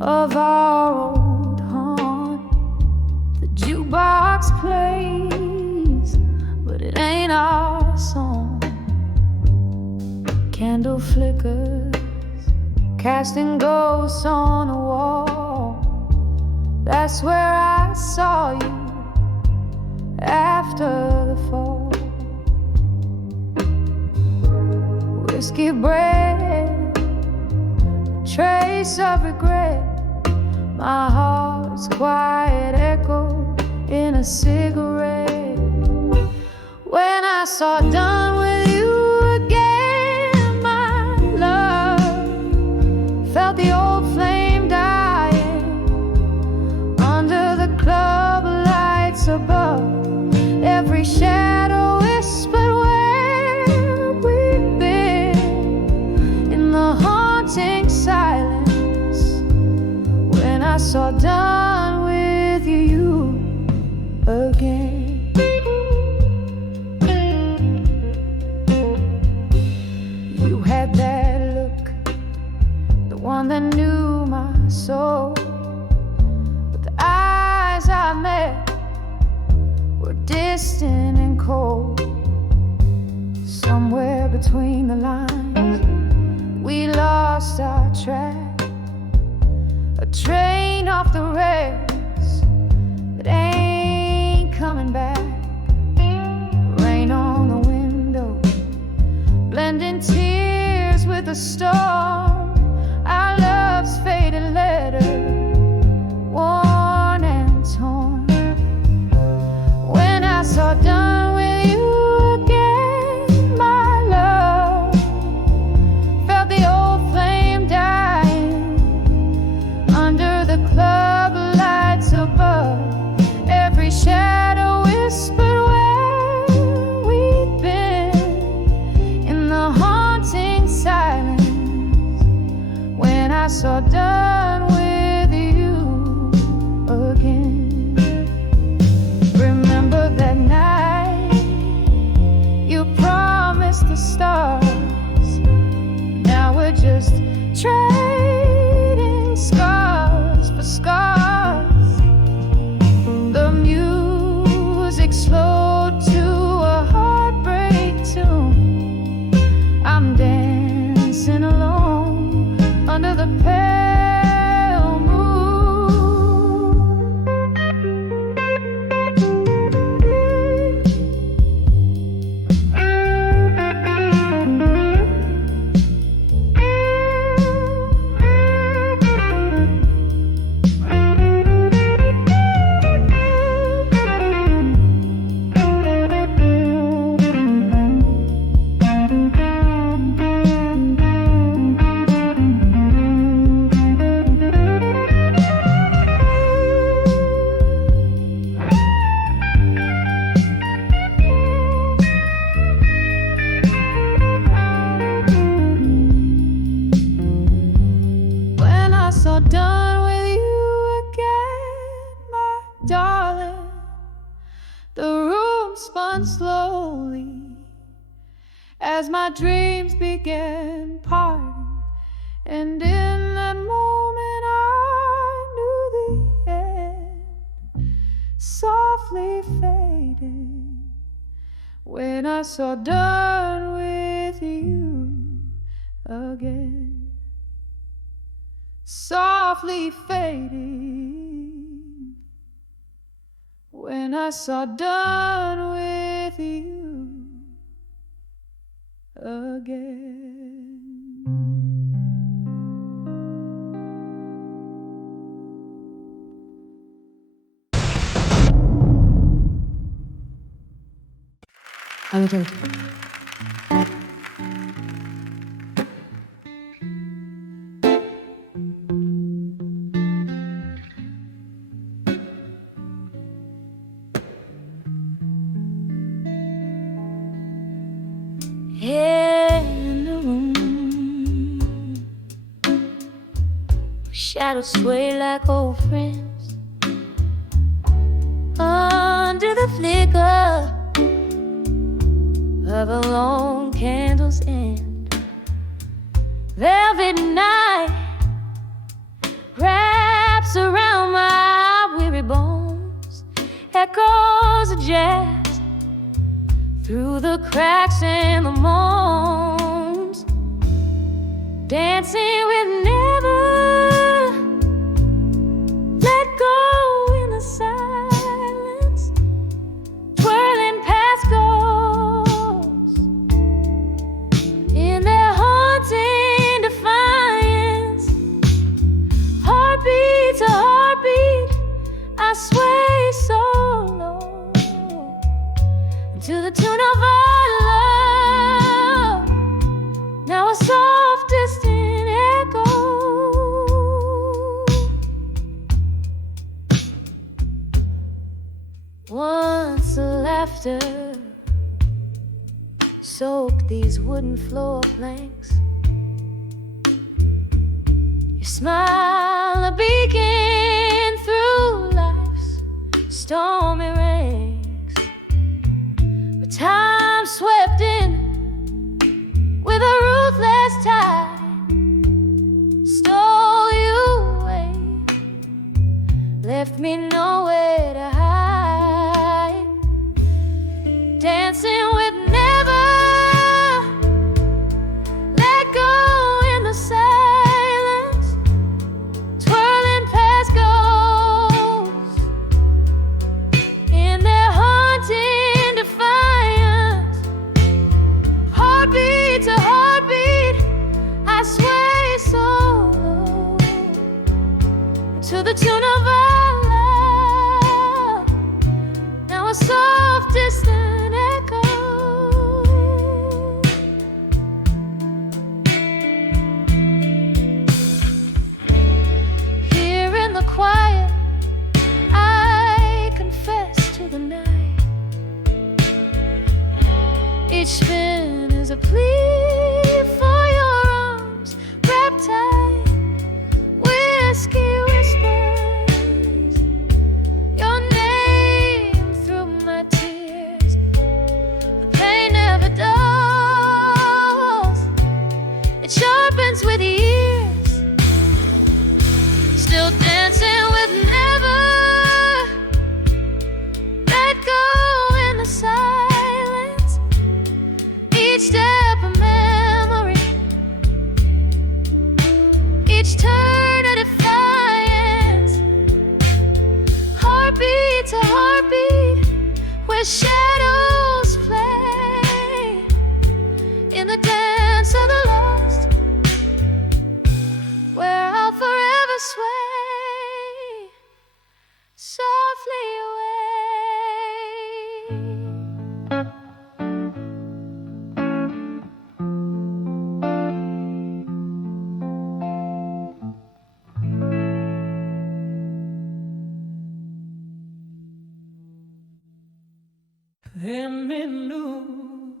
of our old haunt. The jukebox plays, but it ain't our song. Candle flickers, casting ghosts on the wall. That's where I saw you after the fall. Whiskey bread, trace of regret. My heart's quiet echo in a cigarette. When I saw done with you again, my love, felt the old flame dying under the club lights above. Every shadow whispered where we've been in the haunting silence. When I saw done with you again. You had that look, the one that knew my soul. But the eyes I met were distant and cold. Somewhere between the lines, we lost our track. A train off the rails that ain't coming back. Rain on the window, blending tears with the storm. Our love's faded letter, worn and torn. When I saw done with you again, my love, felt the old flame dying under the club lights above. Every shadow whispered where we'd been in the haunting silence. When I saw done with you again. Remember that night you promised the stars. Now we're just trading scars for scars. The music slowed to a heartbreak tune. I'm dancing alone under the pale moon. When I saw done with you again, my darling, the room spun slowly as my dreams began parting. And in that moment I knew the end softly faded. When I saw done with you again, softly fading. When I saw done with you again. In the room, shadows sway like old friends under the flicker of a lone candle's end. Velvet night, echoes of jazz through the cracks and the moans, dancing with never let go in the silence, twirling past goals in their haunting defiance. Heartbeat to heartbeat, I sway so low to the tune of our love. Now a soft distant echo. Once the laughter soaked these wooden floor planks, your smile a beacon through life's stormy ranks. But time swept in with a ruthless tide, stole you away, left me nowhere to hide, dancing with never let go in the silence, twirling past goals in their haunting defiance. Heartbeat to heartbeat, I sway so low to the tune of our love. Now a soft distant echo. Here in the quiet, I confess to the night. Each spin is a plea for your arms wrapped tight. Whiskey whispers your name through my tears. The pain never dulls, it sharpens with years. Still dancing with never let go in the silence. Each step a memory, each turn a defiance. Heartbeat to heartbeat, where shadows play in the dance of the lost, where I'll forever sway softly away. Then we knew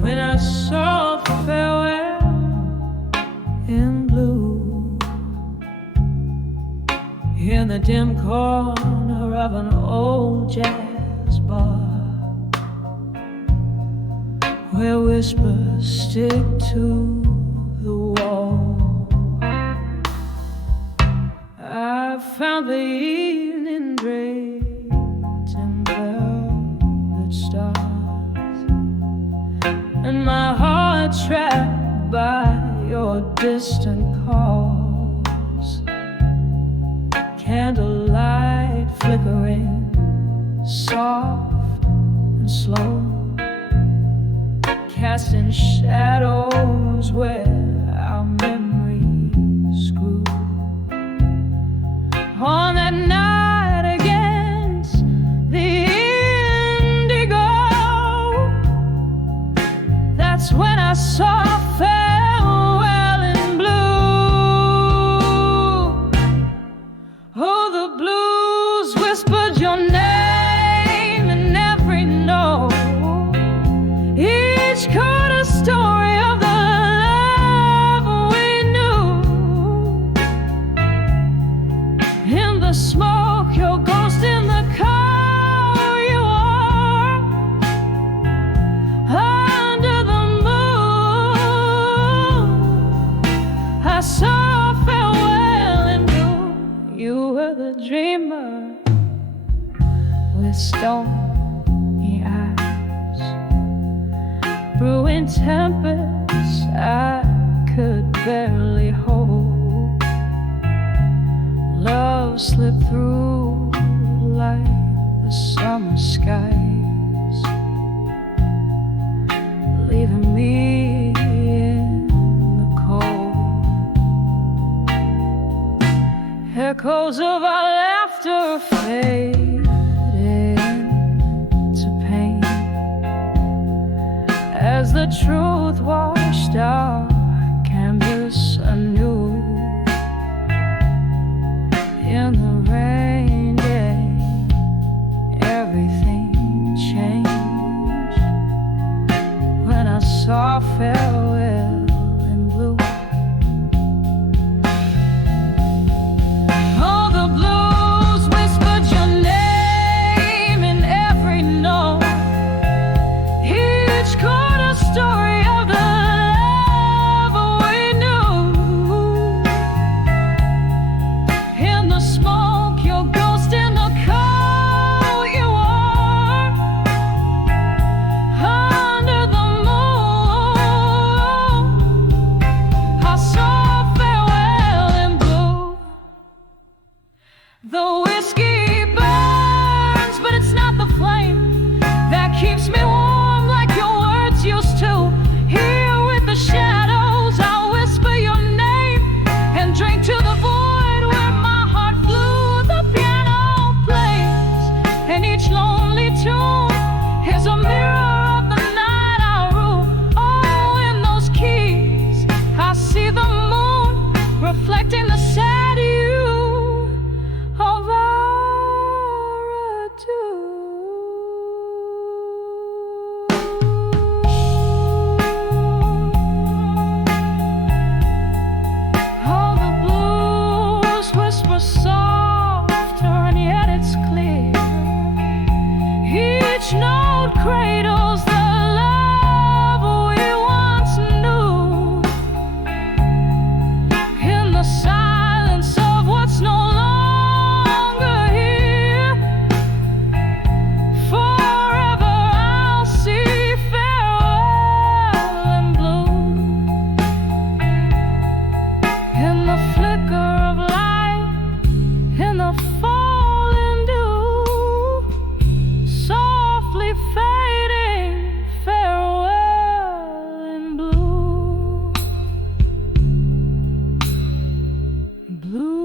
when I saw farewell in blue in the dim corner of an old jazz bar, where whispers stick to the wall. I found the evening draped in velvet stars, and my heart trapped by your distant calls. Candlelight flickering, soft and slow, casting shadows where our memories grew. On that night against the indigo, that's when I saw farewell in blue. Oh, the blues whispered your name in every note, each chord a story of the love we knew. In the smoke, your ghost in the car you are, under the moon, I saw brewing tempests I could barely hold. Love slipped through like the summer skies, leaving me in the cold. Echoes of our laughter faded into pain as the truth washed our canvas anew. In the rain day, everything changed when I saw farewell in blue. All the blues whispered your name in every note. Each chord a story of the love we knew. In the smoke, your ghost in the cold you are. Under the moon, I saw farewell in blue. The whiskey burns, but it's not the flame that keeps me warm like your words used to. Here with the shadows, I'll whisper your name and drink to the void where my heart flew. The piano plays, and each lonely tune is a mirror of the night I rule. Oh, in those keys, I see the moon reflecting the sad hue of our adieu. All the blues whisper softer, and yet it's clear. Each note cradles the love we once knew. In the silence of what's no longer here, forever I'll see farewell in blue. In the flicker of light, in the falling dew, softly fading farewell in blue. Blue.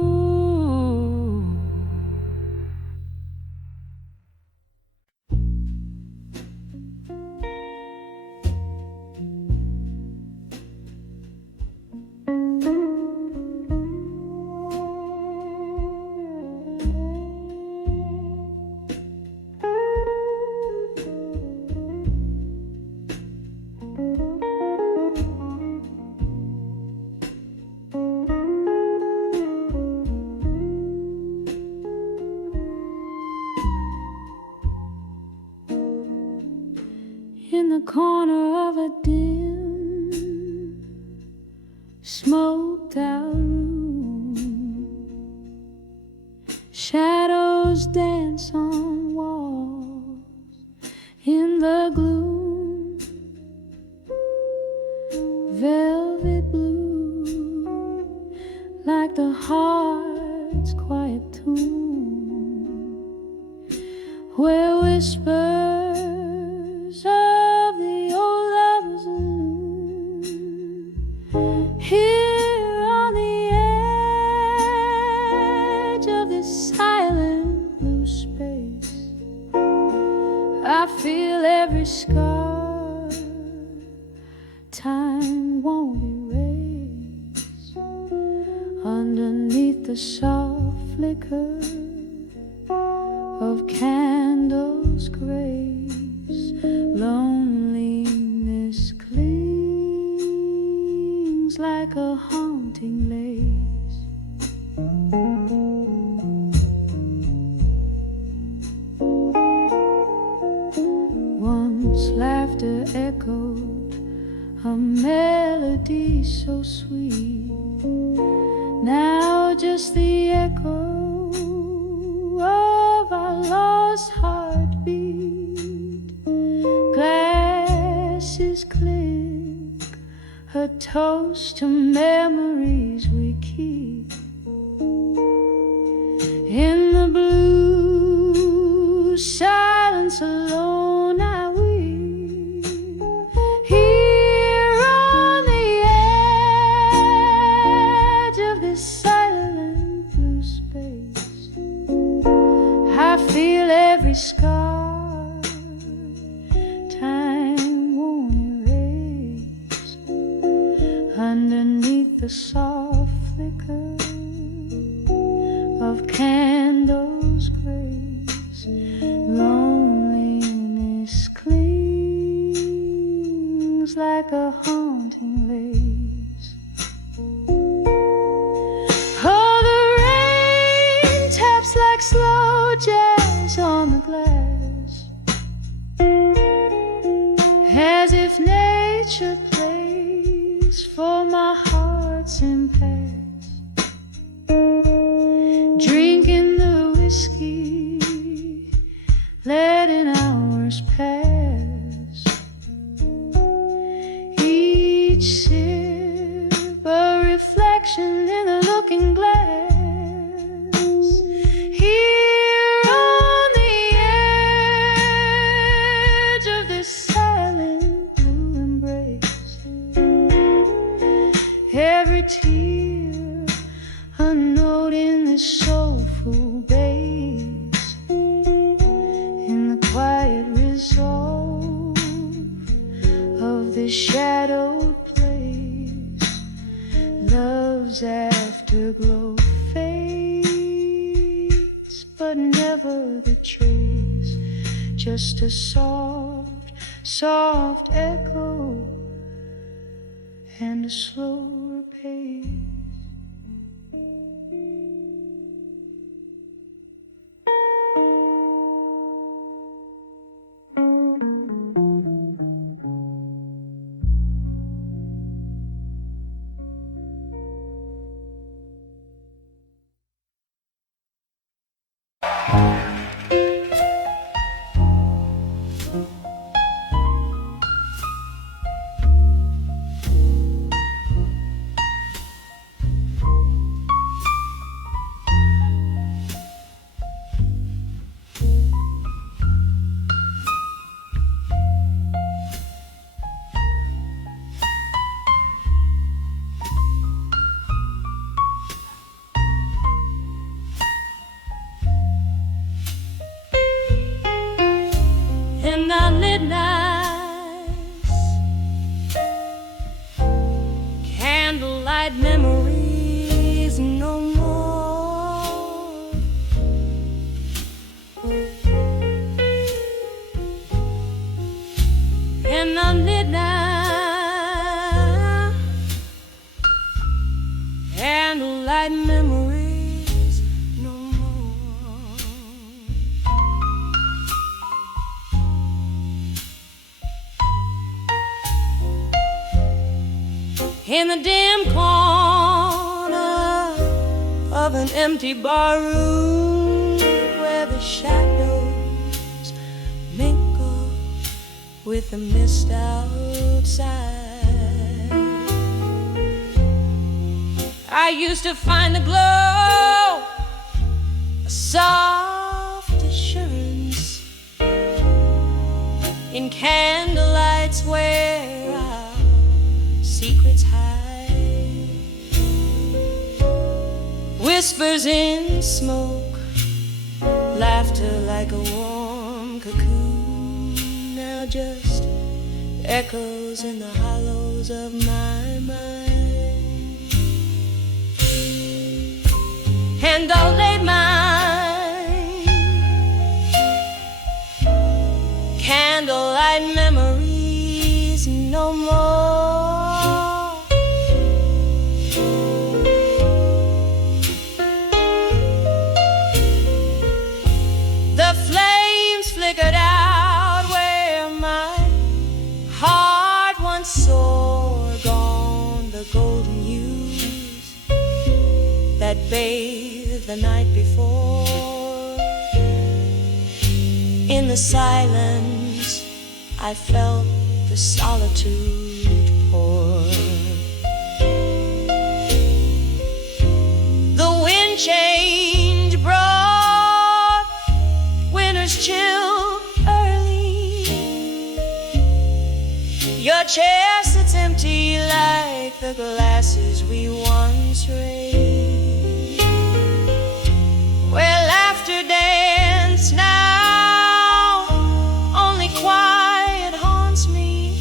In the corner of a dim, smoked out room, shadows dance on walls in the gloom. Velvet blue, like the heart's quiet tomb, where whispers of the old lovers loom. Here on the edge of this silent blue space, I feel every scar time won't erase. Underneath the soft flicker of candles' grace, loneliness clings like a haunting lace. Once laughter echoed a melody so sweet, now just the echo of our lost heartbeat. Glass is clear, a toast to memories we keep. In the blue silence alone I weep. Here on the edge of this silent blue space, I feel every scar time won't erase. Underneath the soft flicker of candles' grace, loneliness clings like a haunting lace. Oh, the rain taps like slow jazz on the glass, as if nature plays for my heart's impasse. Drinking the whiskey, letting hours pass. Each sip a reflection in the looking glass. Here on the edge of this silent blue embrace, every tear a note in this soulful bass, in the quiet resolve of this shadowed place. Love's afterglow fades, but never the trace. Just a soft, soft echo and a slower pace. In the lit nights, candlelight memories no more. In the lit night, candlelight memories no more. In the dim corner of an empty bar room, where the shadows mingle with the mist outside, I used to find the glow, a soft assurance in candlelights where our secrets hide. Whispers in smoke, laughter like a warm cocoon, now just echoes in the hollows of my mind. And all late mine, candlelight memories no more. The flames flickered out where my heart once soared, gone the golden hues that bathed the night before. In the silence I felt the solitude pour. Your chair sits empty like the glasses we once raised, where laughter danced now, only quiet haunts me.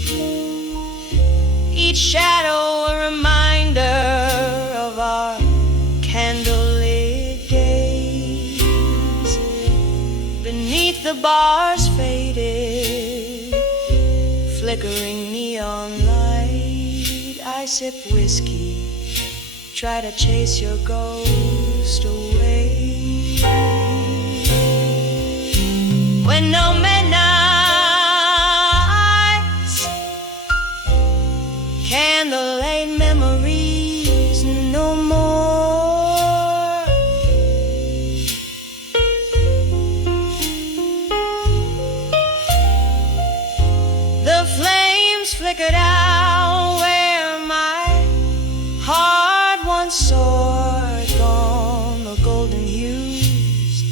Each shadow a reminder of our candlelit days. Beneath the bars faded, flickering neon light, I sip whiskey, try to chase your ghost away. When no midnights, candlelight memories no more. The flames flickered out where my heart once soared, gone the golden hues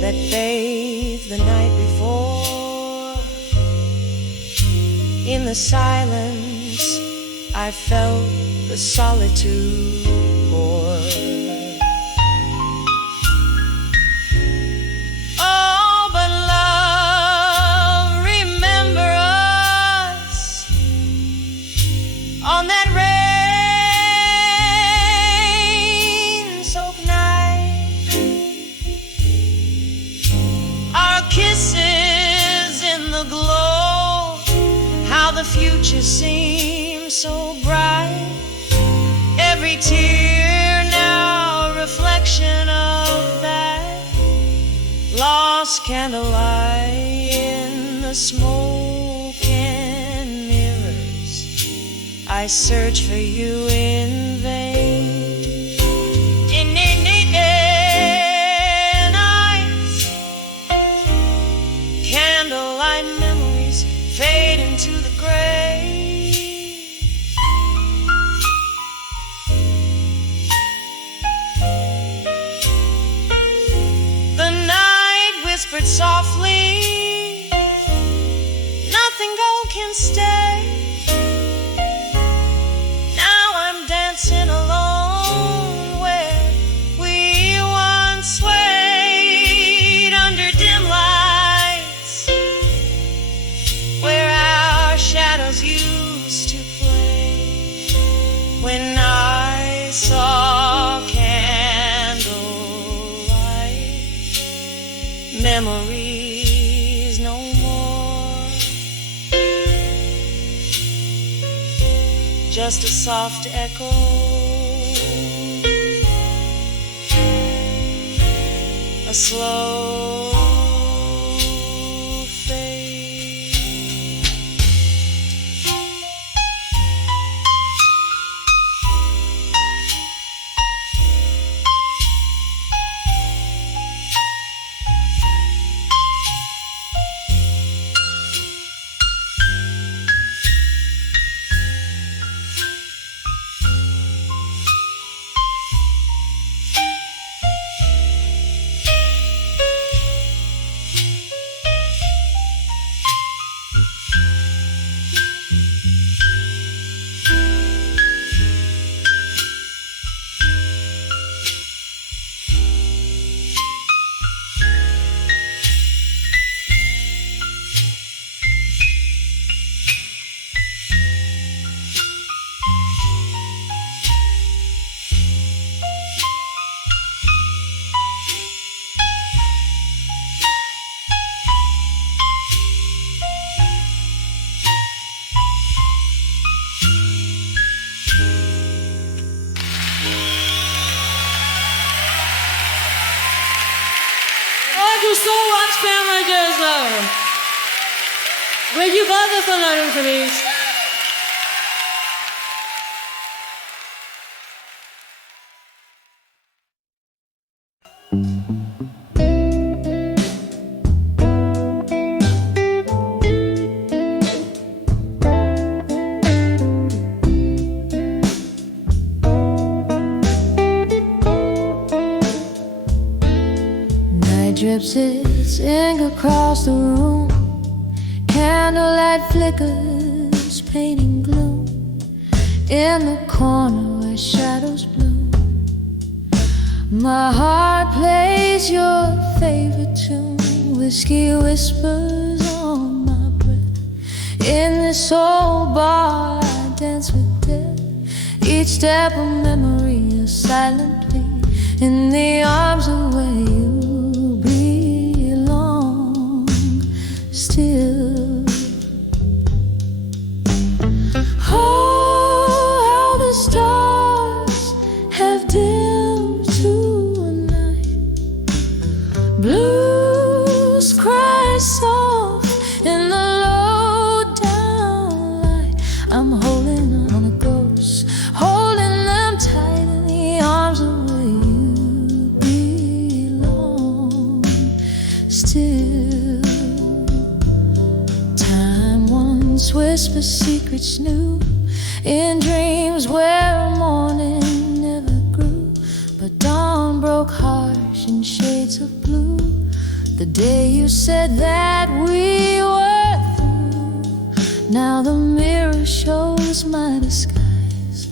that bathed the night before. In the silence I felt the solitude pour. Oh, but love, remember us on that rain-soaked night. Our kisses in the glow, how the future seems so bright. Every tear now a reflection of that lost candlelight. In the smoke and mirrors I search for you in vain. In nights, candlelight memories fade into the gray. The night whispered softly, nothing gold can stay. Now I'm dancing alone where we once swayed under dim lights, where our shadows used to play. When I saw candlelight, memories no more, just a soft echo, a slow fade. Thank you so much, Cambridges. Will you bother for learning, please? Drips its ink across the room, candlelight flickers angels painting gloom in the corner where shadows bloom. My heart plays your favorite tune. Whiskey whispers on my breath. In this old bar I dance with death. Each step a memory, a silent plea. In the arms of where you belong still. Oh, how the stars have dimmed tonight. Blues cry soft in the low down light. I'm holding on to ghosts, holding them tight in the arms of where you belong still. Time once whispered secrets new in dreams where morning never grew, but dawn broke harsh in shades of blue. The day you said that we were through. Now the mirror shows my disguise.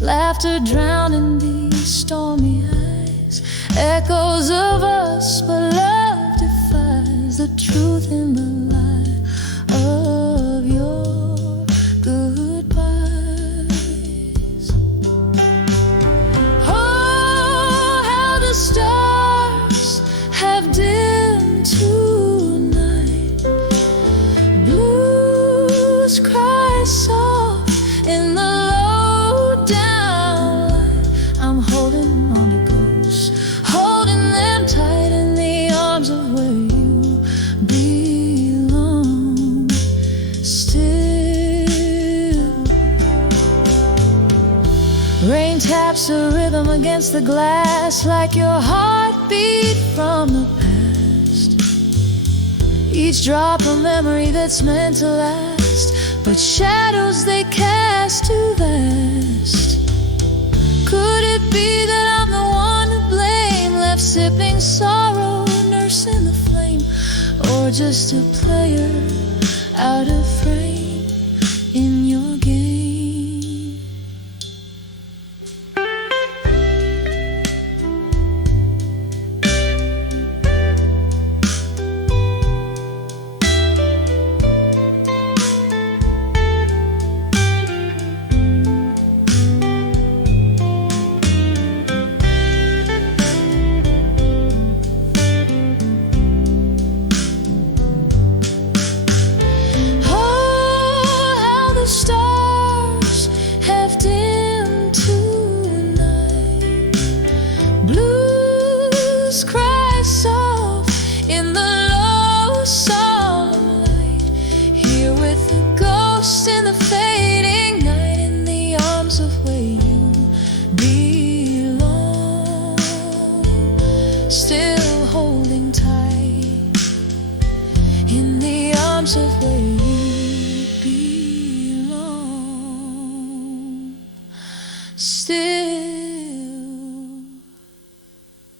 Laughter drowned in these stormy eyes. Echoes of us, but love defies the truth in the lie of your goodbyes. Oh, how the stars have dimmed tonight. Blues cry soft in the low down light. I'm holding on to ghosts, holding them tight in the arms of where you belong still. Rain taps a rhythm against the glass like your heartbeat from the past. Each drop a memory that's meant to last, but shadows they cast too vast. Could it be that I'm the one to blame, left sipping sorrow, nursing the flame, or just a player out of frame in your game?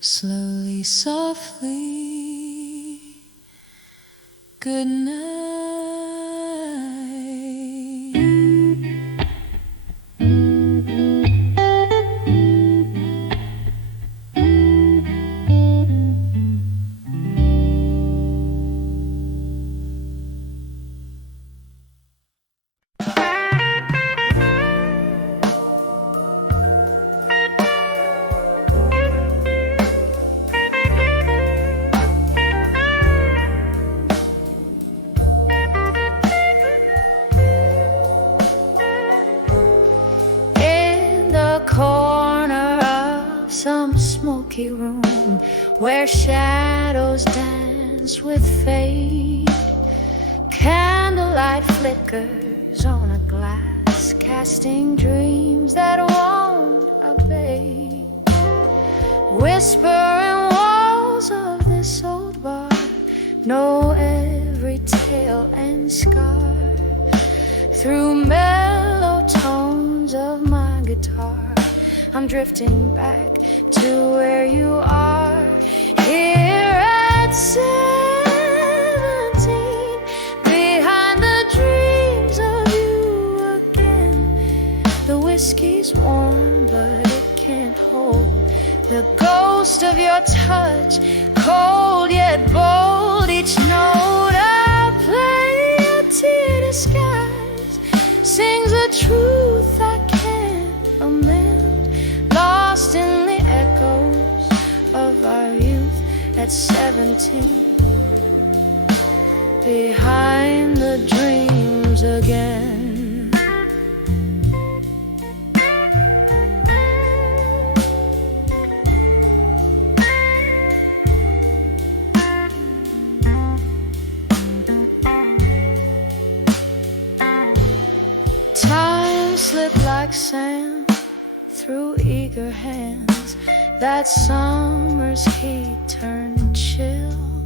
Slowly, softly, good night. Smoky room where shadows dance with fate. Candlelight flickers on a glass, casting dreams that won't abate. Whispering walls of this old bar know every tale and scar. Through mellow tones of my guitar, I'm drifting back to where you are. Here at 17, behind the dreams of you whiskey's warm, but it can't hold the ghost of your touch, cold yet bold. Each note I play, a tear disguise, sings a truth I can't amend, lost in the echoes of our youth at 17, behind the dreams again. Time slipped like sand through eager hands. That summer's heat turned chill.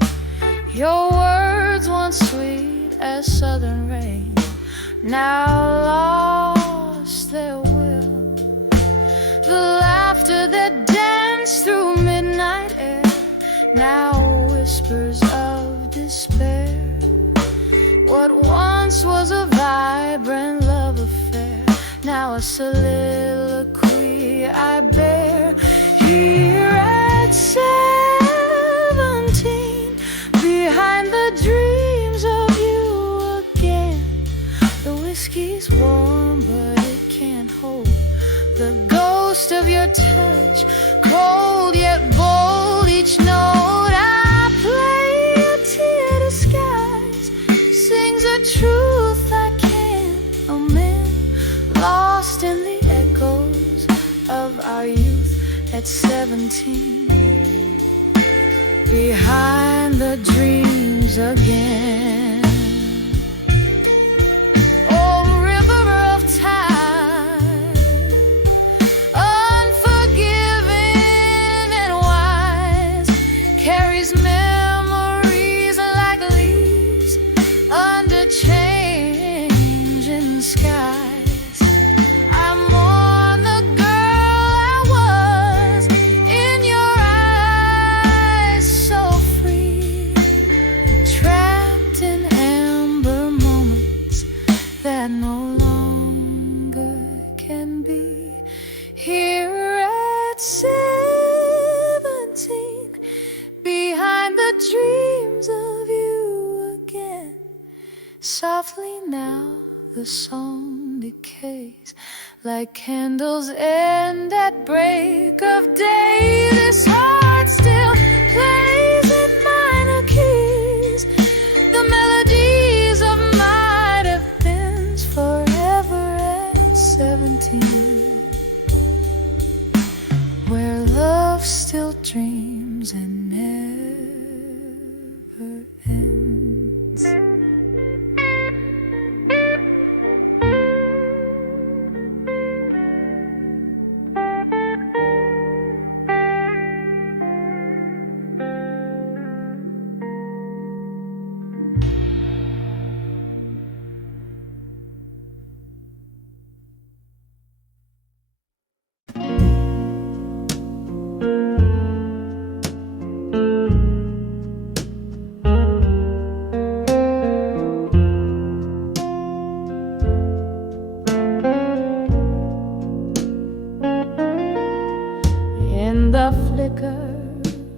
Your words once sweet as southern rain, now lost their will. The laughter that danced through midnight air, now whispers of despair. What once was a vibrant love affair, now a soliloquy I bear. Here at 17, behind the dreams of you again. The whiskey's warm, but it can't hold the ghost of your touch, cold yet bold. Each note I play, a tear disguise, sings a truth I can't amend, lost in the echoes of our youth at 17, behind the dreams again. Oh, river of time, unforgiving and wise, carries memories like leaves under changing skies. I'm on the girl I was, in your eyes so free, trapped in amber moments that no longer can be. Here at 17, behind the dreams of you again. Softly now the song decays, like candles end at break of day. This heart still plays in minor keys, the melodies of might have been forever at 17, where love still dreams and never ends. In the flicker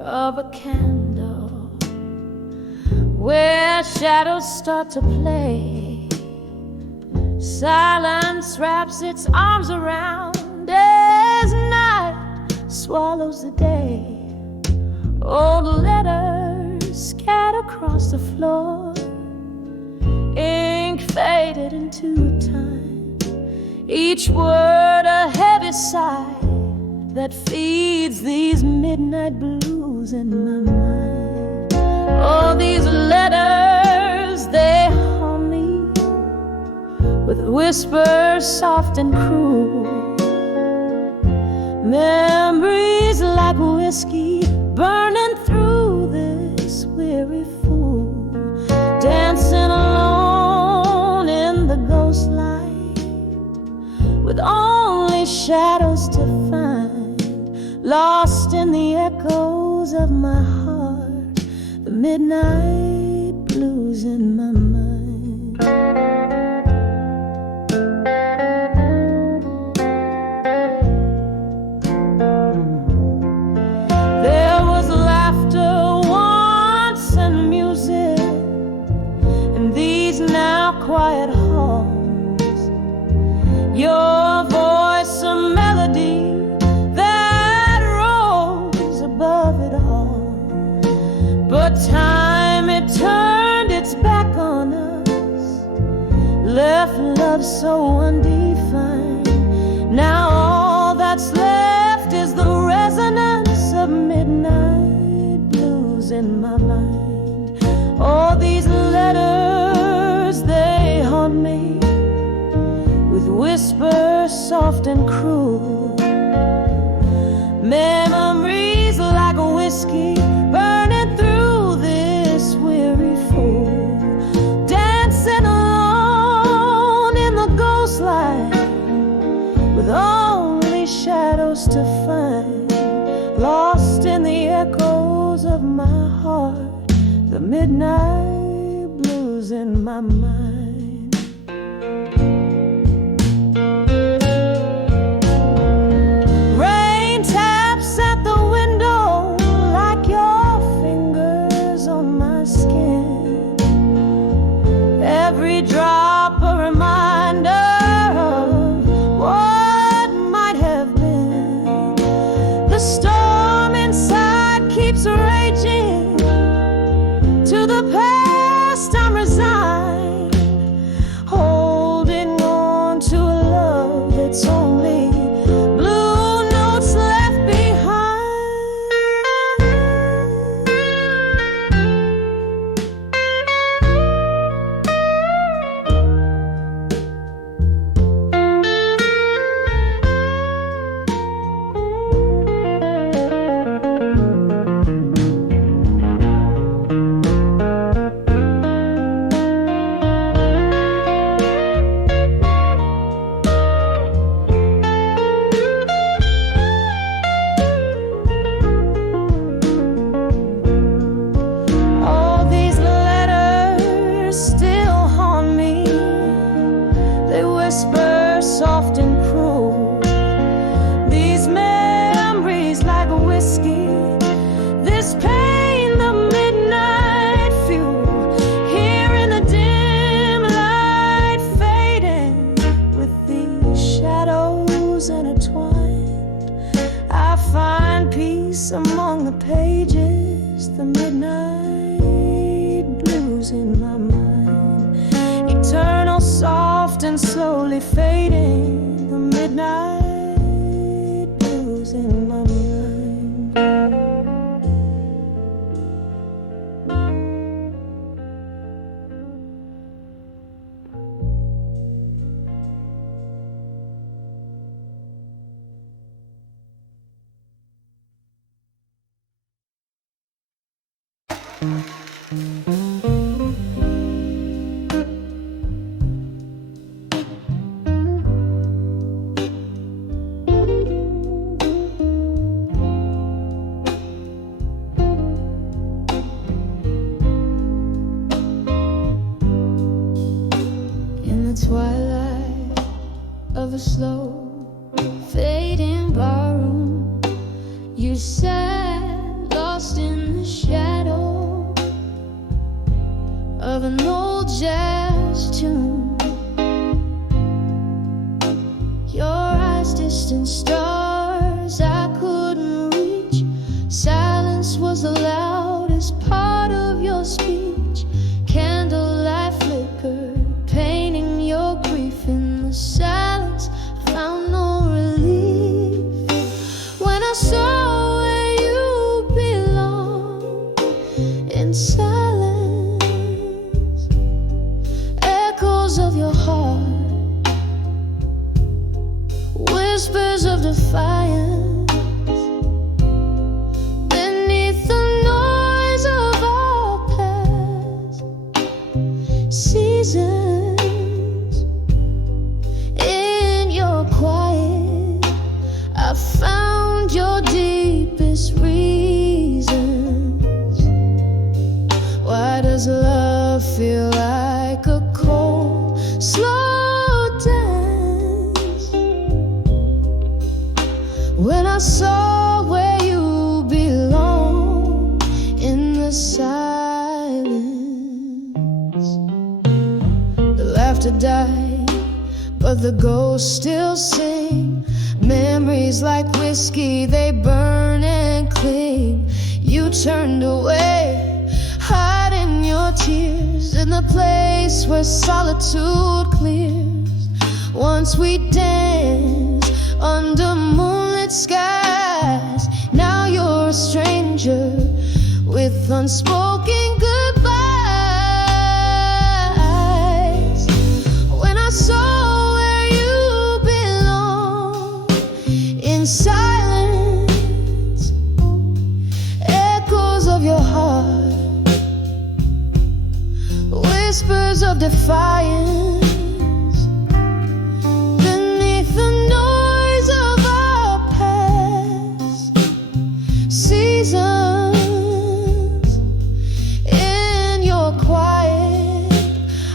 of a candle, where shadows start to play, silence wraps its arms around as night swallows the day. Old letters scattered across the floor, ink faded into time, each word a heavy sigh that feeds these midnight blues in my mind. Oh, these letters, they haunt me with whispers soft and cruel, memories like whiskey burning through this weary fool, dancing alone in the ghost light, with only shadows to find, lost in the echoes of my heart, the midnight blues in my mind. your voice a melody that rose above it all. But time, it turned its back on us, left love so undefined. Now all that's left is the resonance of midnight blues in my mind. All these letters, they haunt me with whispers soft and cruel, memories like a whiskey burning through this weary fool, dancing alone in the ghost light with only shadows to find, lost in the echoes of my heart, the midnight blues in my mind. Rain taps at the window like your fingers on my skin, every drop a reminder of what might have been. The storm inside keeps raging, to the past I'm resigned, holding on to a love that's only blue notes left behind. All these letters still haunt me, they whisper soft and cruel, these memories like whiskey, this pain the midnight fuel, here in the dim light fading with these shadows intertwined. I find peace among the pages, the midnight blues in my mind, eternal, soft and slowly fading, the midnight blues in my mind. In the twilight of a slow fading barroom, you sat lost in the shadow of an old jazz tune. Your eyes distant stars I couldn't reach, silence was the loudest part of your speech. Candlelight flickered, painting your grief in the silence. I found no relief when I saw where you belong, in silence, echoes of your heart, whispers of defiance, beneath the noise of our past seasons. In your quiet, I found your deepest reasons. Why does love feel like a cold, slow dance when ghosts still sing. Memories like whiskey, they burn and cling. You turned away, hiding your tears in the place where solitude clears. Once we danced under moonlit skies. Now you're a stranger with unspoken goodbyes. When I saw where you belong, in silence, echoes of your heart, whispers of defiance, beneath the noise of our past seasons. In your quiet,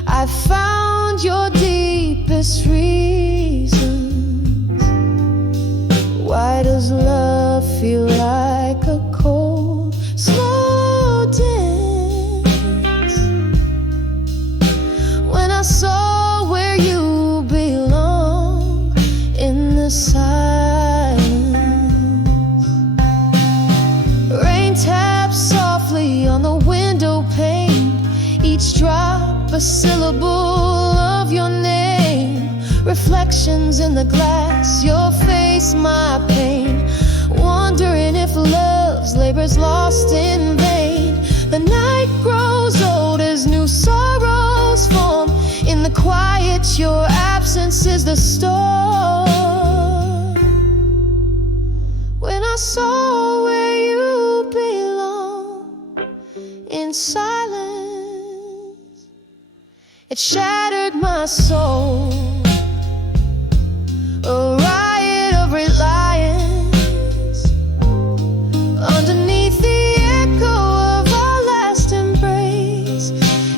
I found your deepest reasons. Why does love feel like a cold, slow dance? When I saw where you belong, in the silence. Rain taps softly on the window pane, each drop a syllable of your name. Reflections in the glass, your face, my pain. Wondering if love's labor's lost in vain. The night grows old as new sorrows form. In the quiet, your absence is the storm. When I saw where you belong, in silence, it shattered my soul. A riot of reliance underneath the echo of our last embrace.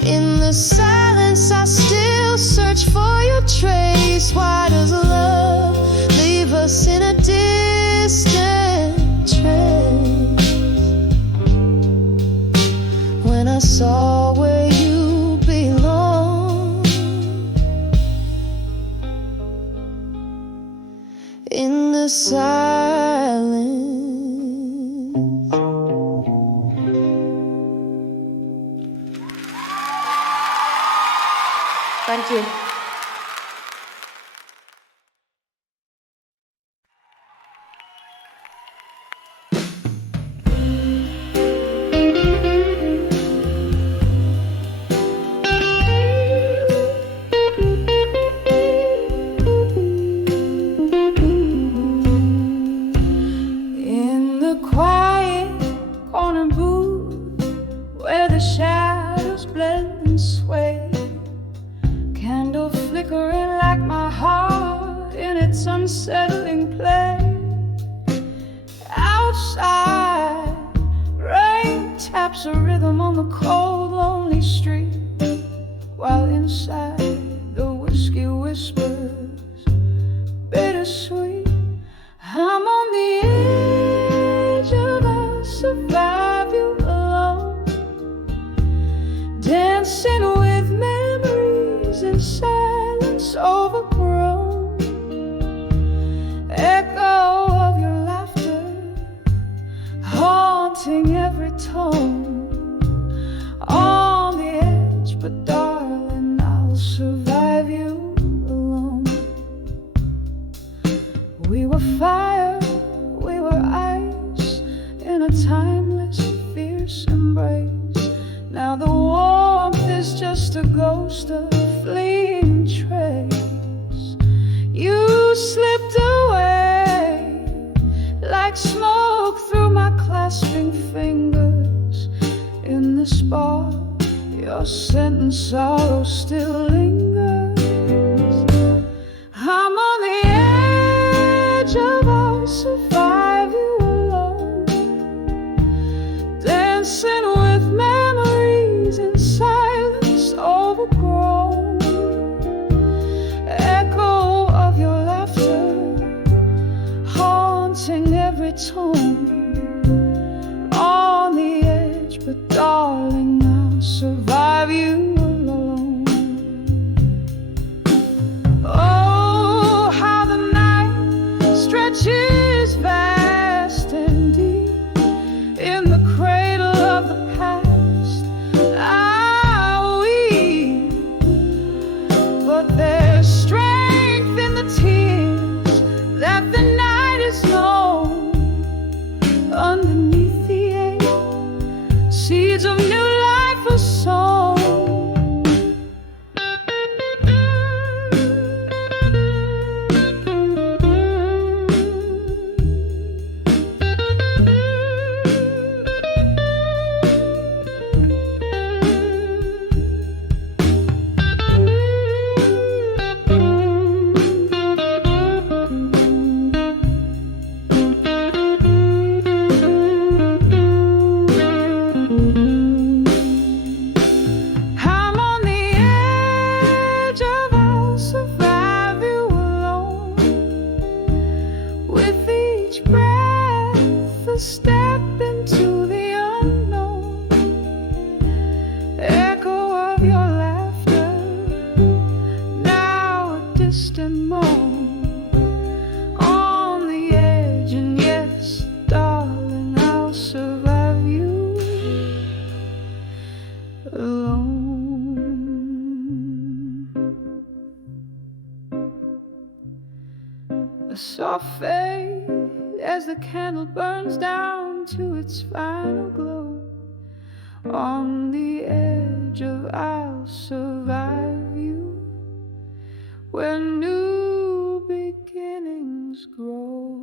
In the silence, I still search for your trace. Why does love leave us in a distant trace? When I saw where you belong, in the silence. Thank you. In the quiet corner booth where the shadows blend and sway, candle flickering like my heart in its unsettling play. Outside, rain taps a rhythm on the cold, lonely street, while inside the whiskey whispers bittersweet. I'm on the edge of a survive you alone, dancing with memories in silence overgrown. Echo of your laughter haunting every tone. On the edge, but darling, I'll survive you alone. We were fire, we were ice, in a timeless, fierce embrace. Now the warmth is just a ghost, a fleeting trace. You slipped away like smoke through my clasping fingers. In the spark, your scent and sorrow still lingers. I'm on the edge of our survive you alone, dancing with memories in silence overgrown. Echo of your laughter haunting every tone. On the edge, but darling, I'll survive you alone. each breath a step into the unknown, echo of your laughter, now a distant moan on the edge. And yes, darling, I'll survive you alone. A soft fade as the candle burns down to its final glow on the edge of I'll survive you, where new beginnings grow.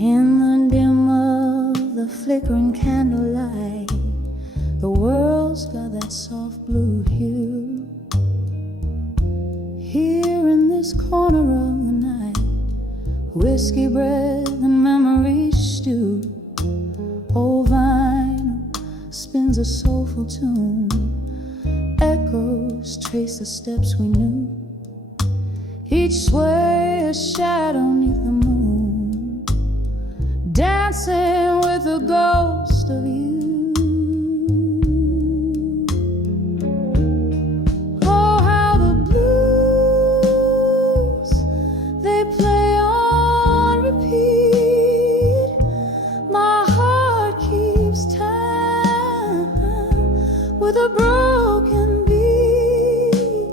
In the dim of the flickering candlelight, the world's got that soft blue hue. Here in this corner of the night, whiskey bread and memories stew. Old vinyl spins a soulful tune, echoes trace the steps we knew. Each sway a shadow 'neath the moon, dancing with the ghost of you. Oh, how the blues, they play on repeat. My heart keeps time with a broken beat,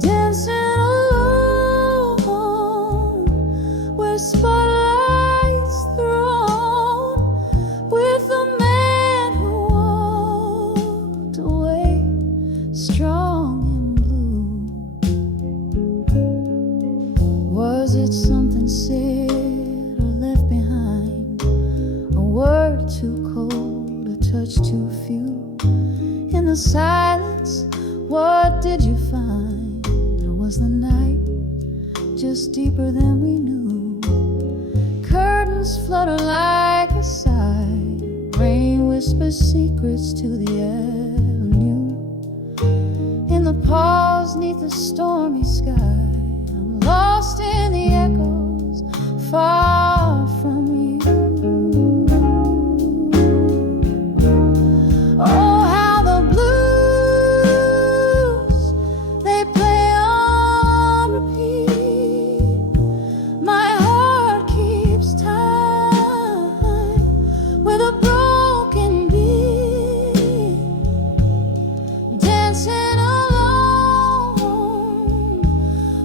dancing alone where spotlights thrown, with the man who walked away strong and blue. Was it something said or left behind, a word too cold, a touch too few? In the silence, what did you find? Or was the night just deeper than we knew? Curtains flutter like a sigh, rain whispers secrets to the avenue. In the pause 'neath the stormy sky, I'm lost in the echoes far from you. Oh, how the blues, they play on repeat. My heart keeps time with a broken beat, dancing alone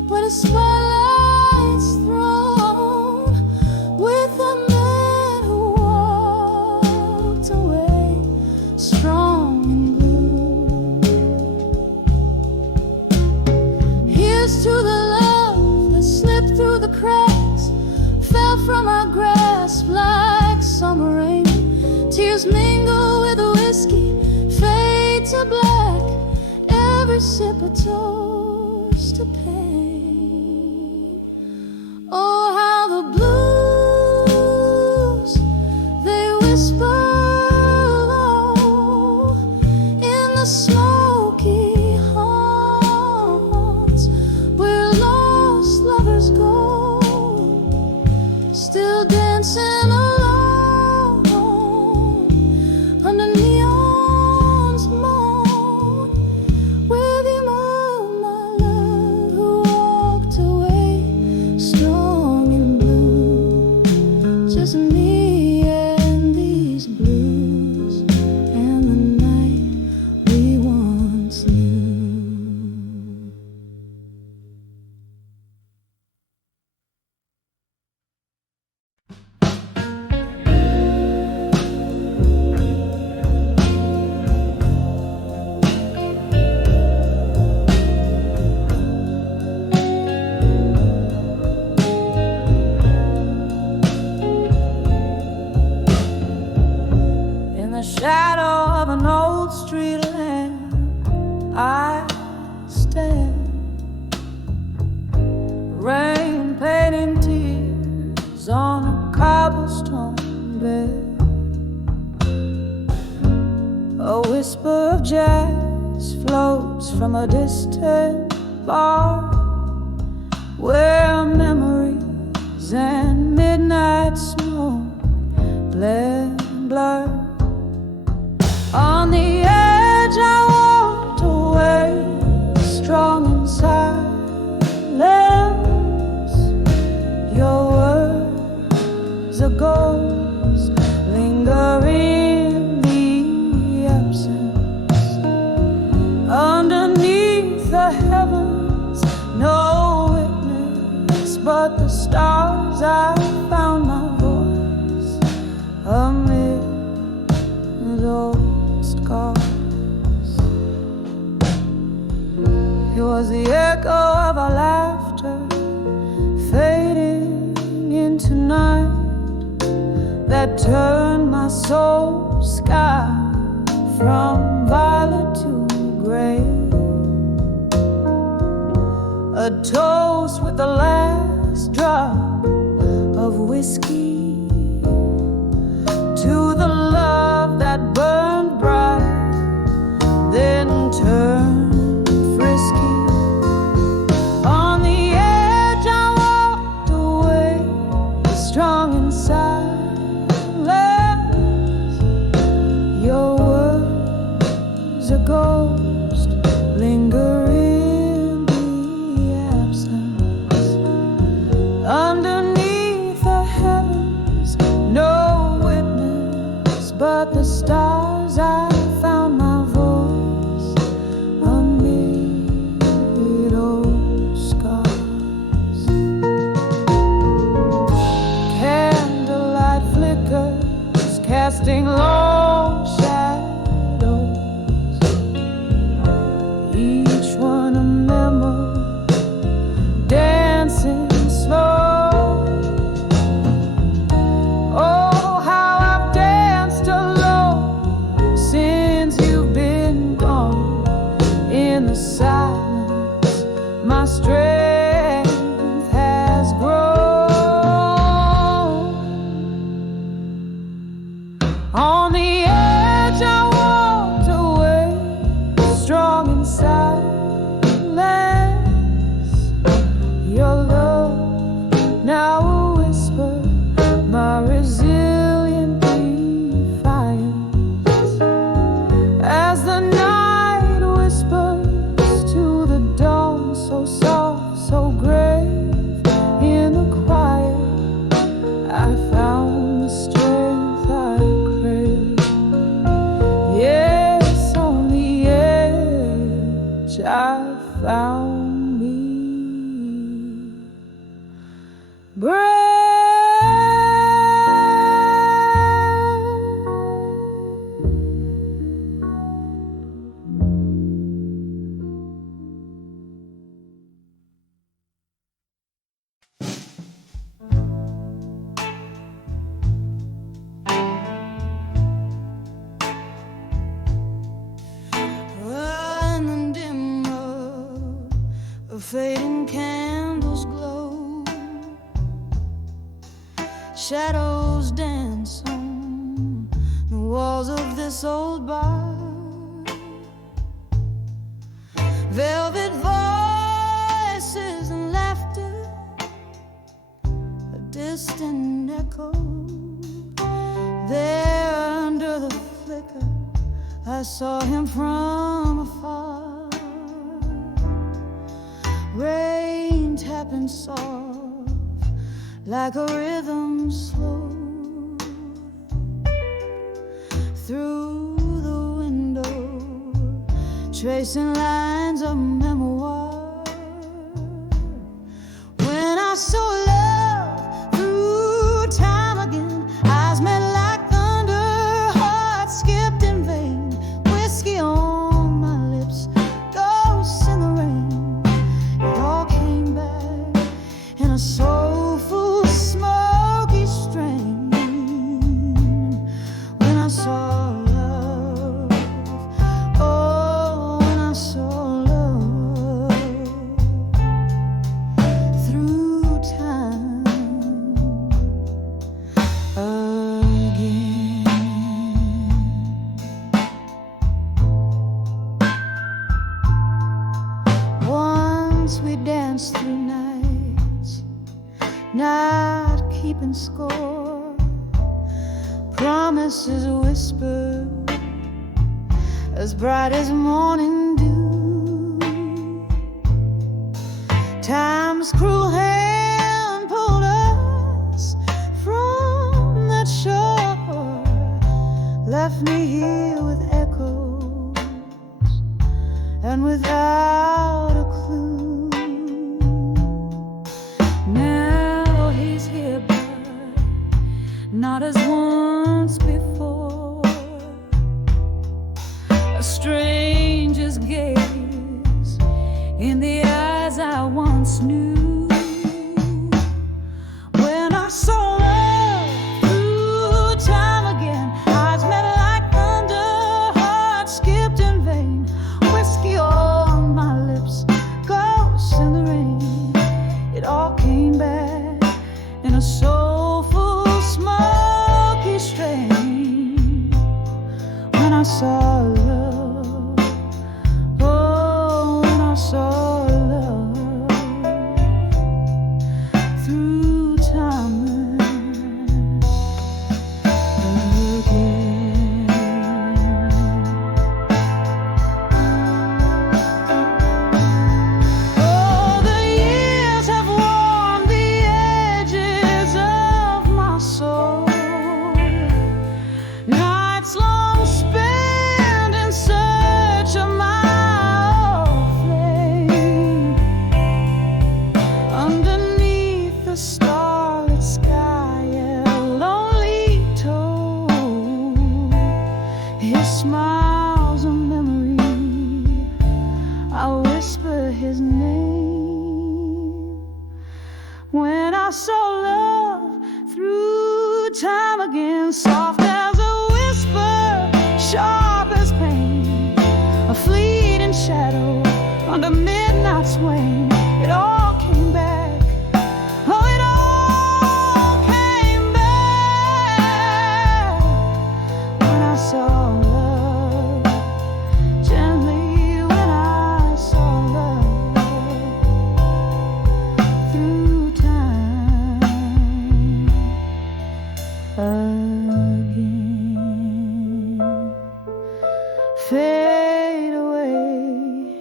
where the spotlight's thrown, with a man who walked away strong and blue. Here's to the love that slipped through the cracks, fell from our grasp like summer rain. Tears mingle with the whiskey, fade to black, every sip a toast to pain. Oh, how the blues, they whisper low in the smoky haunts where lost lovers go, still dancing alone under neon's moan, with you, my love, who walked away strong and blue. Just me and these blues, and the night we won. glass floats from a distant bar, where memories and midnight smoke blur. On the edge I walked away, strong in silence. Your words a ghost linger in the absence. Underneath the heavens, no witness but the stars. I found my voice amid those scars. It was the echo of our laughter fading into night that turned my soul sky from violet to gray. A toast with the last drop of whiskey to the love that burned bright, then turned frisky. On the edge I walked away, strong in silence. Your words a ghost linger in the absence. Underneath the heavens, no witness but the stars. I found my voice amid those scars. Candlelight flickers casting long shadows, each one a memory dancing slow. Oh, how I've danced alone since you've been gone. In the silence, my strength has grown. On the edge I walked away, strong in silence. Your love now a whisper, my resilient defiance. As the night whispers to the dawn, so soft, so grave, in the quiet I found the strength I crave. Yes, on the edge I found me brave. In the dim road, fading candles glow, shadows dance on the walls of this old bar. Velvet voices and laughter, a distant echo. There under the flicker, I saw him from afar. Rain tapping soft like a rhythm slow through the window, tracing lines of memoir. When I saw love through time again, eyes met like thunder, hearts skipped in vain. Whiskey on my lips, ghosts in the rain. It all came back in a soulful, smoky strain. When I saw love, oh, when I saw love through time. not keeping score. Promises whisper as bright as morning dew. Time's cruel hand pulled us from that shore, left me here with echoes and without a clue. Now he's here, but not as once before. A stranger's gaze in the eyes I once knew. When I saw love through time again, eyes met like thunder, heart skipped in vain. Whiskey on my lips, ghosts in the rain. It all came back in a soulful, smoky strain. When I saw love, oh, when I saw love through time again. Oh, the years have worn the edges of my soul. Nights long spent in search of my old flame. Underneath the starlit sky, a lonely toad. His smile's a memory. I whisper his name. When I saw love through time again, soft as a whisper, sharp as pain, a fleeting shadow under midnight's wane. It all came back. Oh, it all came back. When I saw love, gently when I saw love through time again. Fade away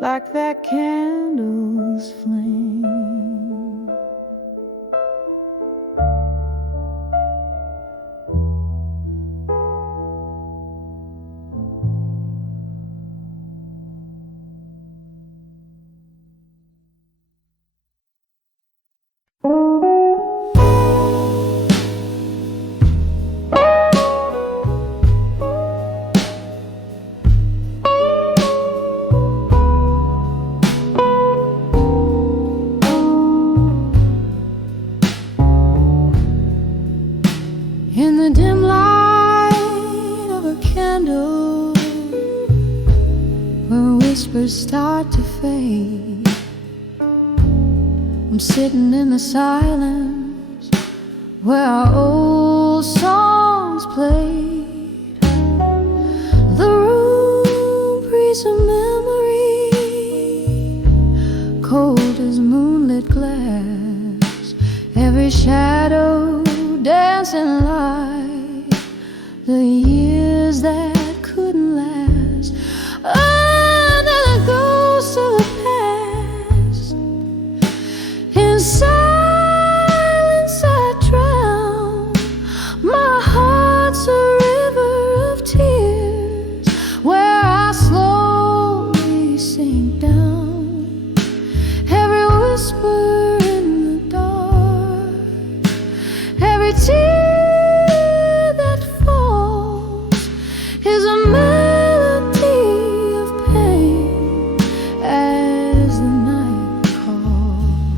like that candle's flame. In the dim light of a candle, where whispers start to fade, I'm sitting in the silence where our old songs played. The room breathes a memory, cold as moonlit glass. Every shadow dancing like the years that couldn't last. Under the ghost of the past, in silence I drown. My heart's a river of tears, where I slowly sink down. Every whisper in the dark, every tear that falls is a melody of pain as the night calls.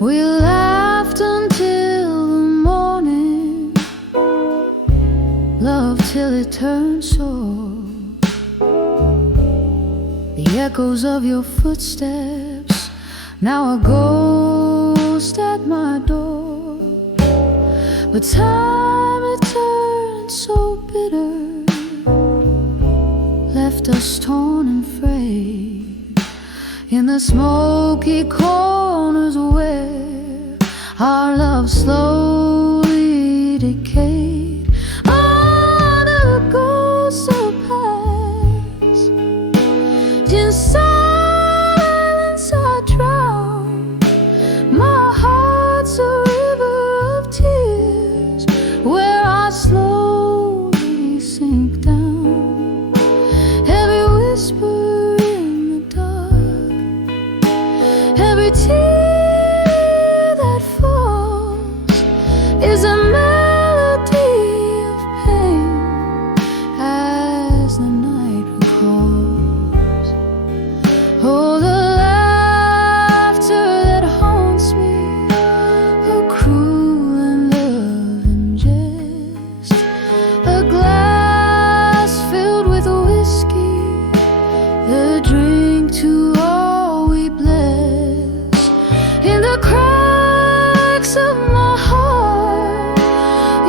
We laughed until the morning, loved till it turned sore. The echoes of your footsteps now a ghost at my door. But time it turned so bitter, left us torn and frayed in the smoky corners where Our love slowly decayed under the ghosts of past. In silence I drown. My heart's a river of tears where I slowly sink down. Every whisper in the dark, every tear is a melody of pain as the night recalls. Oh, the laughter that haunts me, a cruel and loving jest, a glass filled with whiskey, the drink to all we bless. In the cracks of my heart,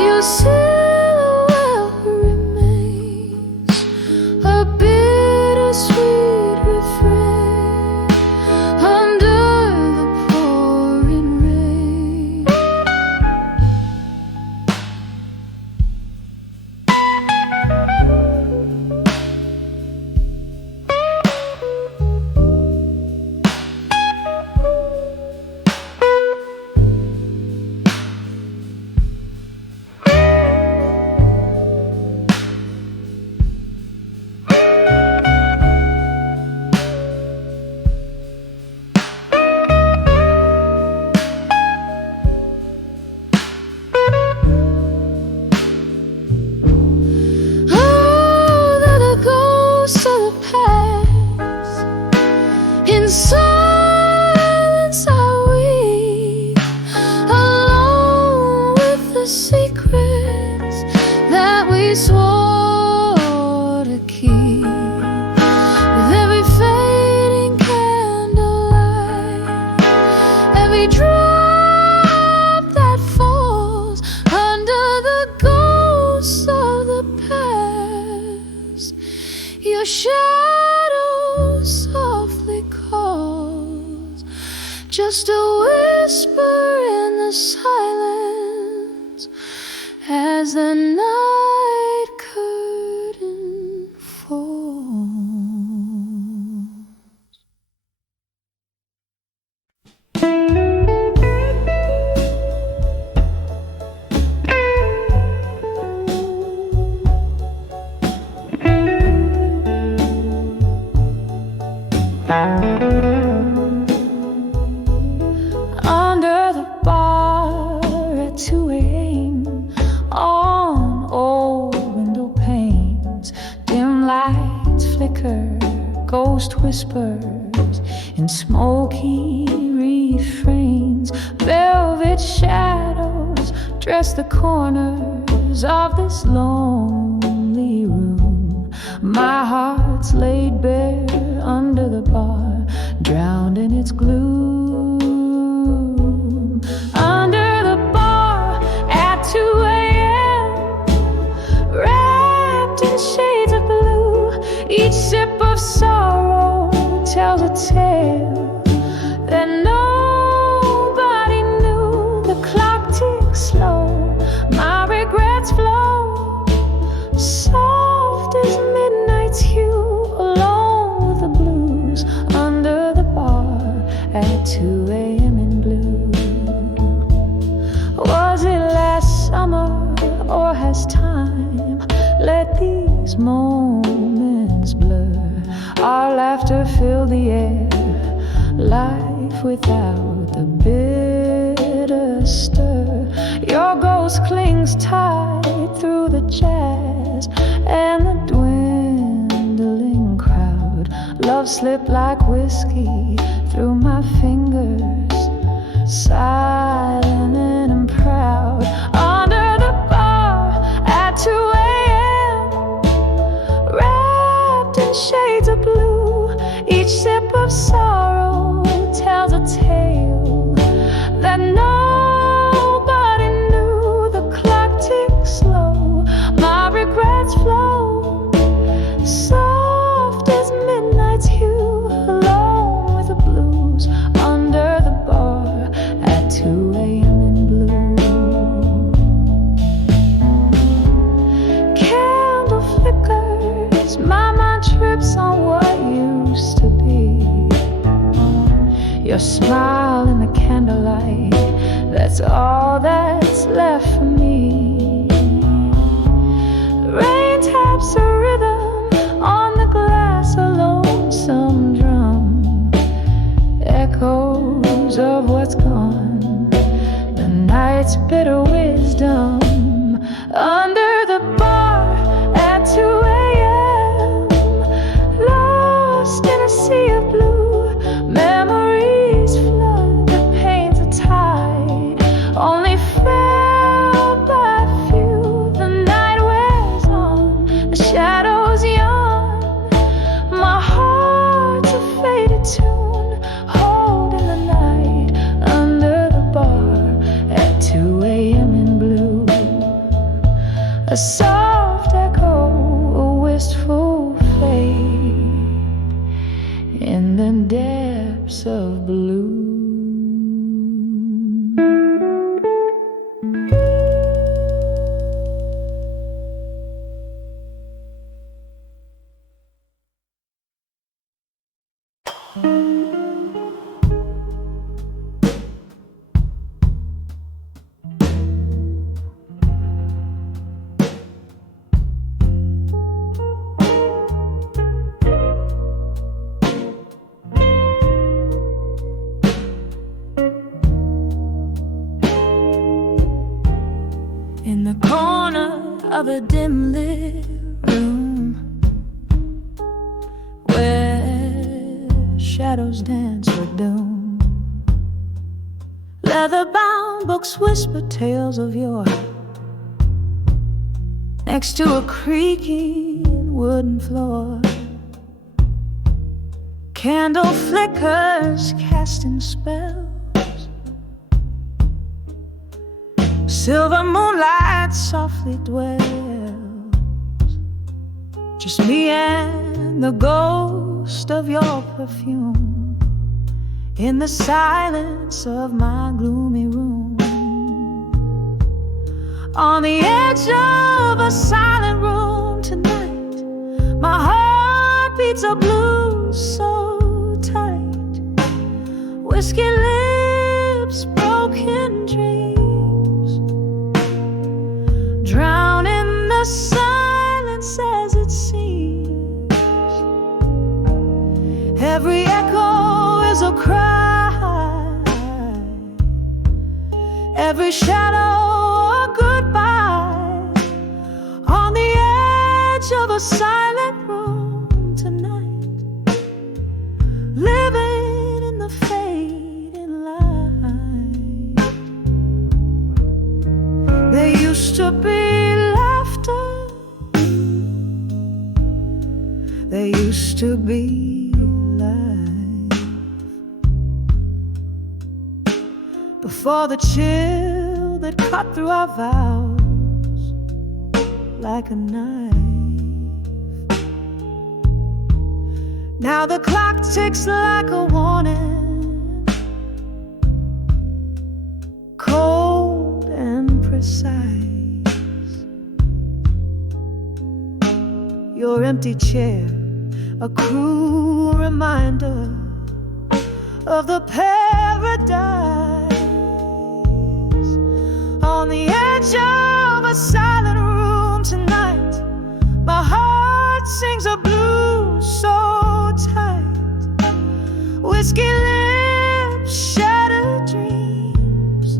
your silhouette remains, a bittersweet refrain under the pouring rain. In silence I weep, alone with the secrets that we swore to keep. With every fading candlelight, every drop that falls under the ghosts of the past, your shadow softly calls, just a whisper in the silence as the night curtain falls. Under the bar at 2 a.m. on old window panes, dim lights flicker, ghost whispers in smoky refrains. Velvet shadows dress the corners of this lonely room. My heart's laid bare under the bar, drowned in its gloom. Under the bar at 2 a.m., wrapped in shades of blue, each sip of sorrow tells a tale that nobody knew. The clock ticks slow, my regrets flow, soft as midnight's hue, alone with the blues under the bar at 2 a.m. in blue. Was it last summer, or has time let these moments blur? Our laughter filled the air, life without the bitter stir. Your ghost clings tight through the jazz and the dwindling crowd. Love slipped like whiskey through my fingers, silent and proud. Under the bar at 2 a.m., wrapped in shades of blue, each sip of sorrow tells a tale that nobody knew. The clock ticks slow, my regrets flow, soft as midnight's hue, alone with the blues under the bar at 2 a.m. your smile in the candlelight, that's all that's left for me. Rain taps a rhythm on the glass, a lonesome drum, echoes of what's gone, the night's bitter wisdom. Under the bar at 2 a.m., lost in a sea of blue, memories flood, the pain's a tide, only felt by few. The night wears on, the shadows yawn, my heart's a faded tune, holding the night under the bar at 2 a.m. in blue. A soft echo, a wistful fade in the depths of blue. In the corner of a dim lit room, where shadows dance for doom, leather-bound books whisper tales of yore, next to a creaking wooden floor. Candle flickers casting spells, silver moonlight softly dwells, just me and the ghost of your perfume in the silence of my gloomy room. On the edge of a silent room tonight, my heart beats a blues so tight, whiskey lips, broken dreams, drown in the silence as it seems. Every echo is a cry, every shadow a goodbye. On the edge of a silent room tonight, living in the fading light. There used to be laughter, there used to be life, before the chill that cut through our vows like a knife. Now the clock ticks like a warning, cold and precise. Your empty chair, a cruel reminder of the paradise. On the edge of a silent room tonight, my heart sings a blues so tight, whiskey lips, shattered dreams,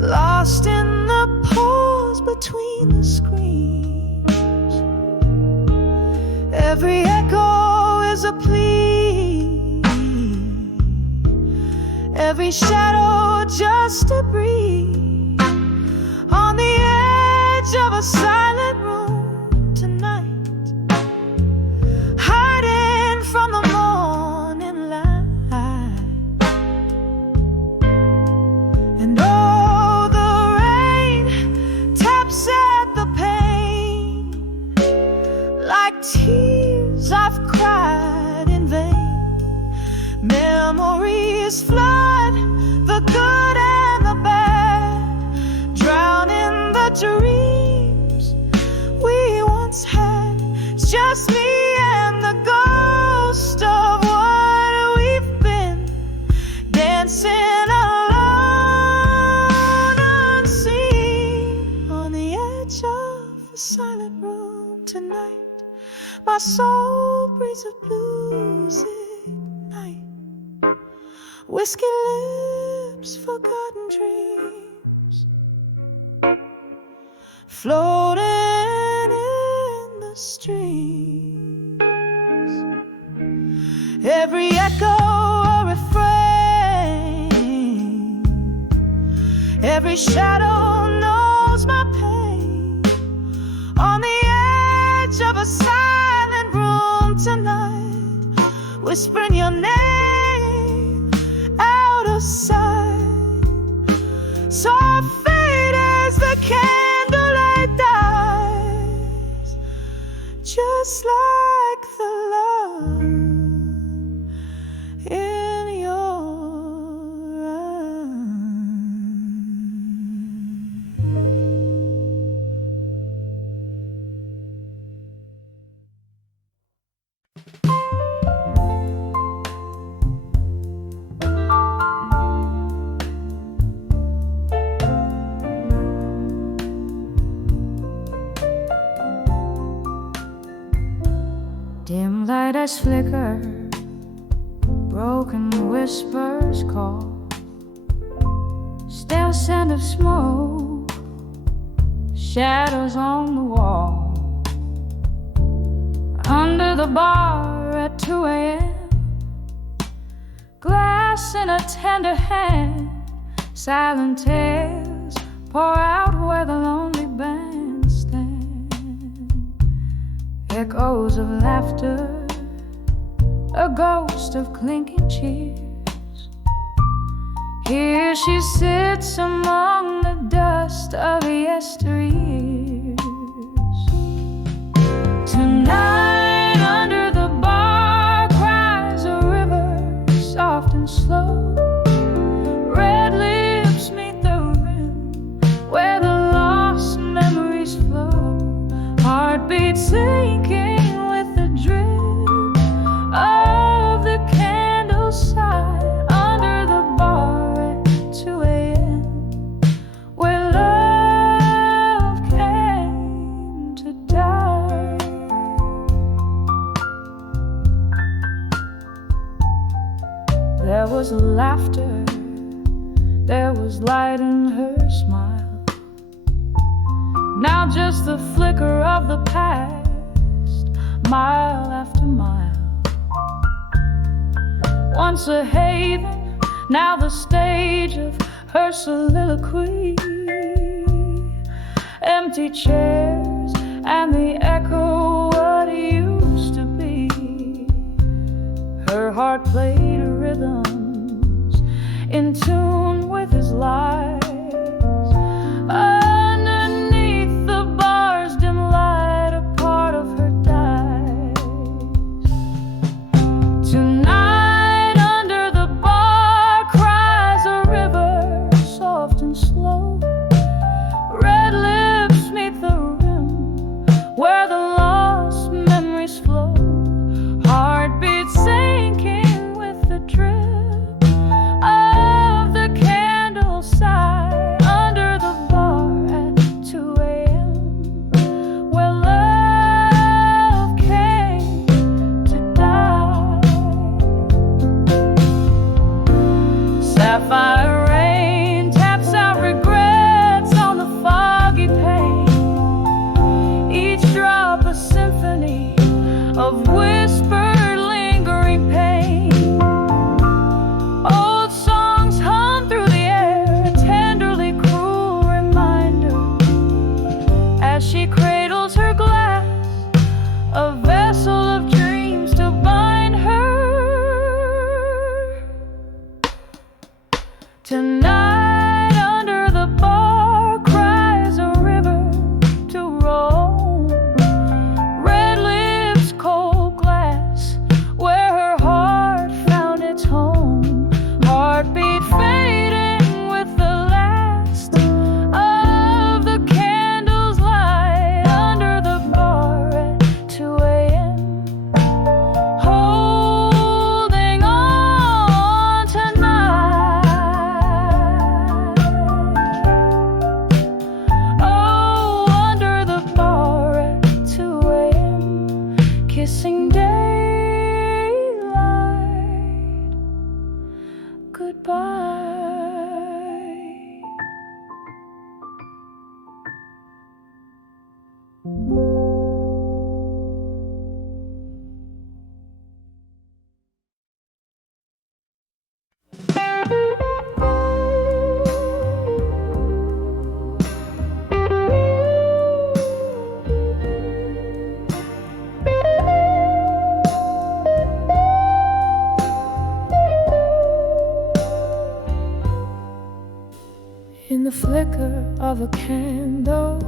lost in the pause between the screams. Every echo is a plea, every shadow just a breeze. On the edge of a silent room tonight, hiding from the morning light. And oh, the rain taps at the pane like tears I've cried in vain. Memories flood the good and the bad, drown in the dreams we once had. It's just me and the ghost of what we've been. My soul breathes a bluesy night. Whiskey lips, forgotten dreams, floating in the streams. Every echo a refrain, every shadow knows my pain. On the edge of a silent room tonight, whispering your name out of sight. So fade as the candlelight dies, just like the love in your eyes. Dim light as flicker, broken whispers call, stale scent of smoke, shadows on the wall. Under the bar at 2 a.m., glass in a tender hand, silent tales pour out where the lonely band stands. Echoes of laughter, a ghost of clinking cheers. Here she sits among the dust of yesteryears. Tonight under the bar cries a river, soft and slow. Red lips meet the rim where the lost memories flow. Heartbeats sinking with the drip of the candle side under the bar at 2 a.m. where love came to die. There was laughter, there was light in her smile. Now just the flicker of the past, mile after mile. Once a haven, now the stage of her soliloquy. Empty chairs and the echo what used to be. Her heart played rhythms in tune with his lies. Underneath the bar's dim light, a part of her dies. Tonight under the bar cries a river, soft and slow. Red lips meet the rim where the lost memories flow. Heartbeats sinking with the drip of the candle side under the bar at 2 a.m. where love came to die. Sapphire rain taps out regrets on the foggy pane. Each drop a symphony of daylight. Goodbye. In the flicker of a candle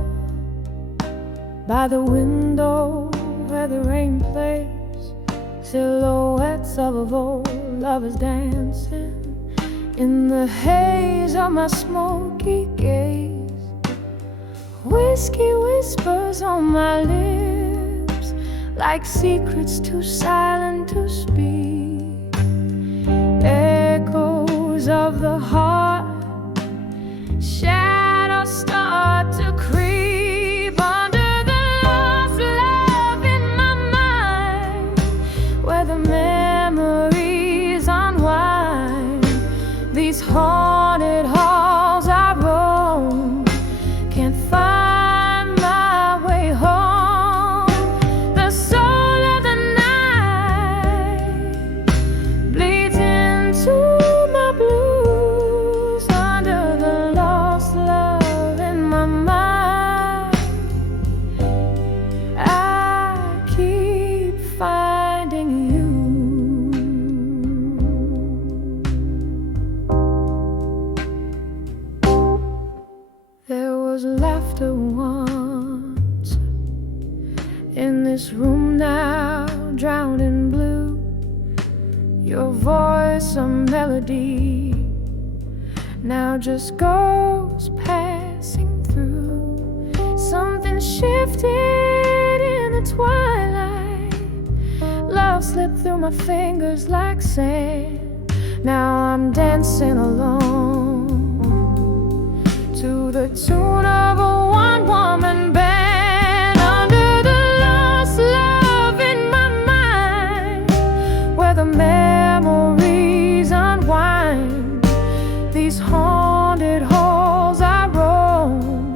by the window where the rain plays, silhouettes of old lovers dancing in the haze of my smoky gaze. Whiskey whispers on my lips like secrets too silent to speak. Echoes of the heart, shadows start to creep under the lost love in my mind, where the memories unwind. These haunted halls I roam, can't find my way home. The soul of the night bleeds into my blues under the lost love in my mind. I keep finding you. There was laughter once in this room now drowned in blue. Your voice a melody now just goes passing through. Something shifted in the twilight. Love slipped through my fingers like sand. Now I'm dancing alone to the tune of a one-woman band under the lost love in my mind, where the memories unwind. These haunted halls I roam,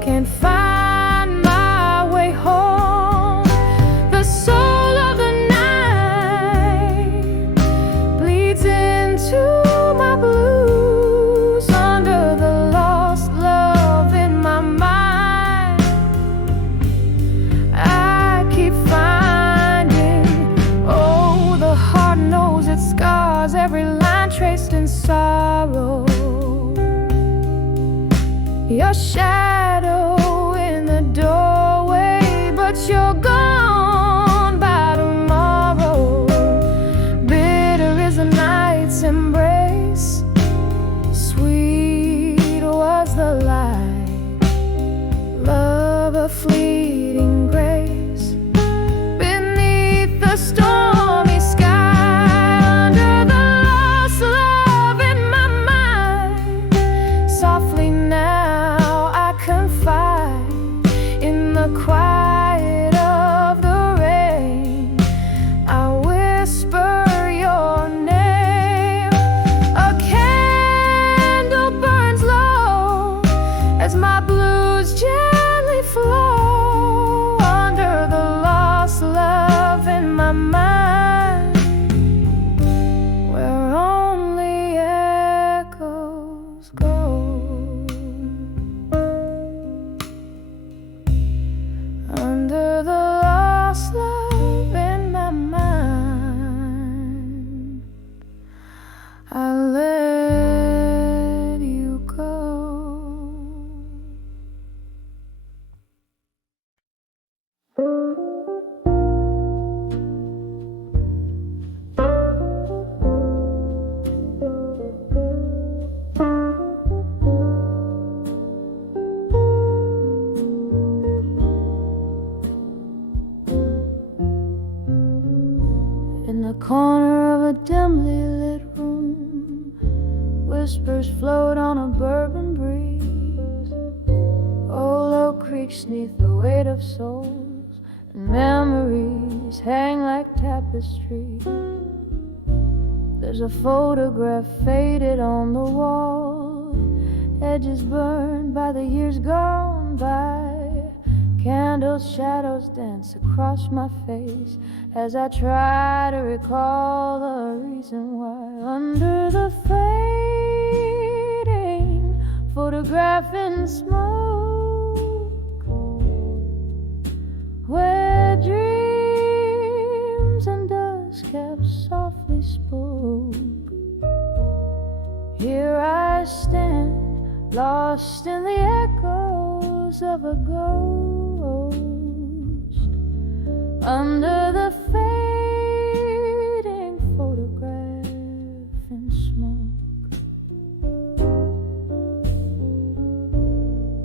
can't find my way home. The soul of the night bleeds into my blues under the lost love in my mind. I keep finding, oh, the heart knows its scars, every line traced in sorrow. Your shadow in the doorway, but you're gone by tomorrow. Bitter is the night's embrace, sweet was the light. Love a fleeting grace beneath the stormy sky, under the lost love in my mind. Softly now I confide in the quiet of the rain. I whisper your name. A candle burns low as my blues gently flow under the lost love in my mind, where only echoes go. Under the lost love in my mind, I let you go. In the corner of a dimly lit room, whispers float on a bourbon breeze. Old oak creaks 'neath the weight of souls and memories hang like tapestry. There's a photograph faded on the wall, edges burned by the years gone by. Candles, shadows dance across my face as I try to recall the reason why. Under the fading photograph in smoke, where dreams and dust kept softly spoke. Here I stand, lost in the echoes of a ghost, under the fading photograph in smoke.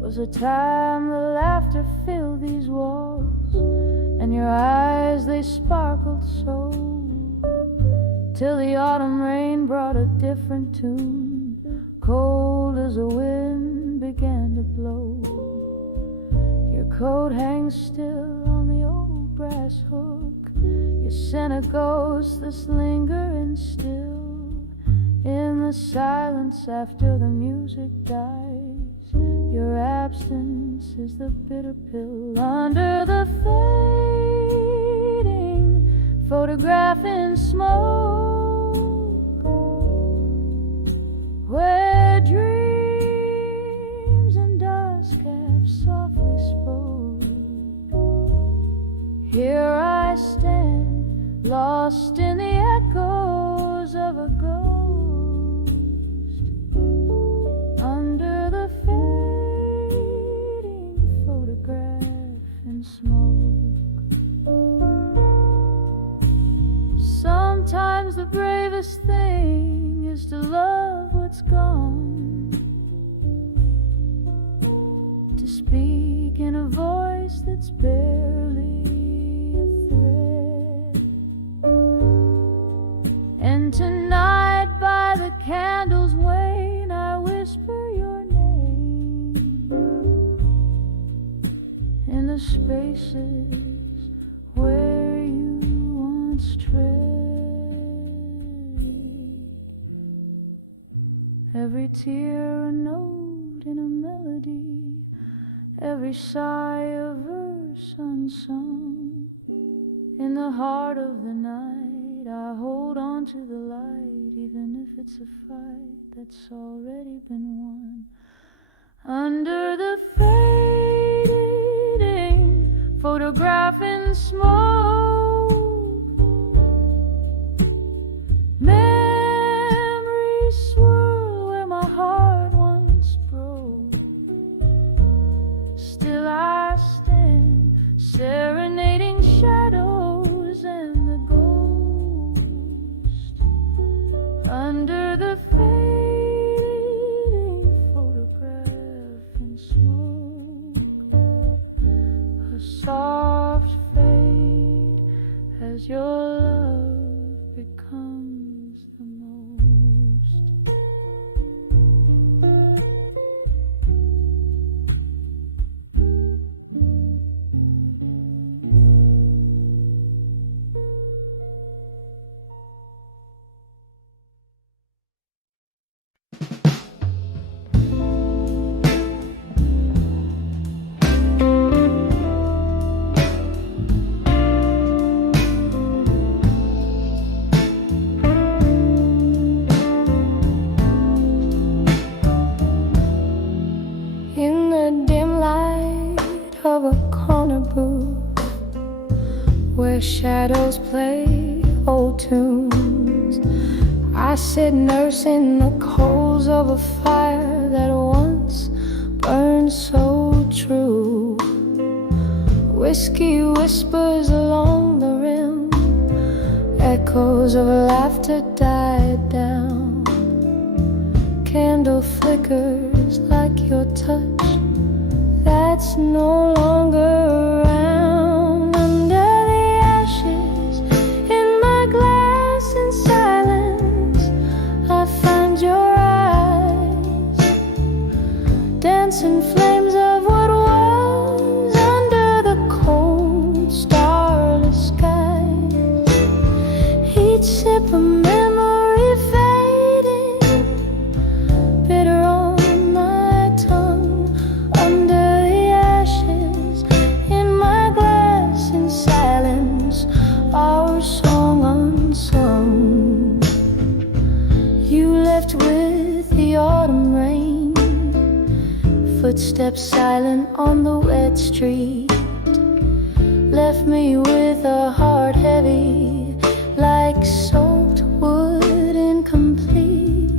Was a time the laughter filled these walls, and your eyes they sparkled so, till the autumn rain brought a different tune, cold as a wind began to blow. Your coat hangs still on the old brass hook, you sent a ghost that's lingering still in the silence after the music dies. Your absence is the bitter pill under the fading photograph in smoke, where dreams and dust kept softly spoke. Here I stand, lost in the echoes of a ghost, under the fading photograph in smoke. Sometimes the bravest thing is to love what's gone, to speak in a voice that's barely a thread. And tonight by the candle's wane I whisper your name in the spaces where you once tread. Every tear a note in a melody, every sigh a verse unsung. In the heart of the night I hold on to the light, even if it's a fight that's already been won. Under the fading photograph in smoke, memories swirl where my heart once broke. Still I stand, serenading shadows and the ghost, under the fading photograph in smoke. A soft fade as your love becomes the most. In the dim light of a corner booth, where shadows play old tunes, I sit nursing the coals of a fire that once burned so true. Whiskey whispers along the rim, echoes of laughter died down. Candle flickers like your touch that's no longer around. Under the ashes in my glass in silence, I find your eyes, dancing flames of what was. Under the cold stars Each sip a memory fading, bitter on my tongue. Under the ashes in my glass, in silence, our song unsung. You left with the autumn rain, footsteps silent on the wet street. Left me with a heart heavy, like soaked wood, incomplete.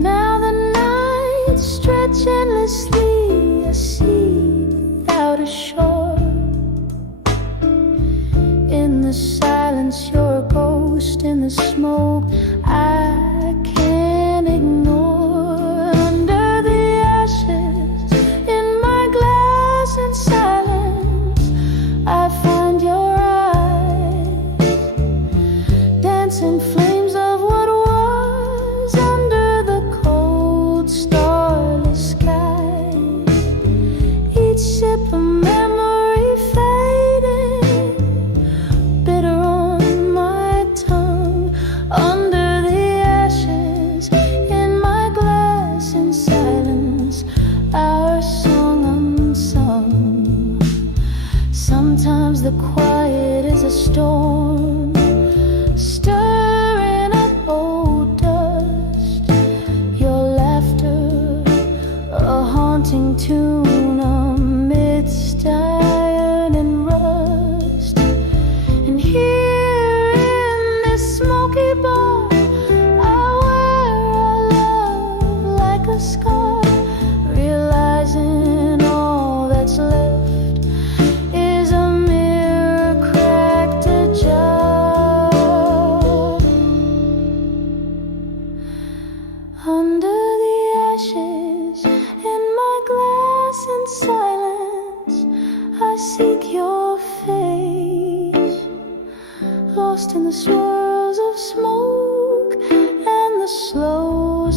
Now the nights stretch endlessly, a sea without a shore. In the silence, you're a ghost. In the smoke, I can't ignore. Under the ashes in my glass, in silence, I find your eyes, dancing flames of what was under the cold starless sky. Each sip a memory fading, bitter on my tongue. Under the ashes in my glass, in silence, our song unsung. Sometimes the quiet is a storm, stirring up old dust. Your laughter, a haunting tune amidst iron and rust. And here in this smoky bar, I wear our love like a scar, realizing all that's left is a mirror cracked ajar. Under the ashes in my glass, in silence, I seek your face, lost in the swirls of smoke and the slow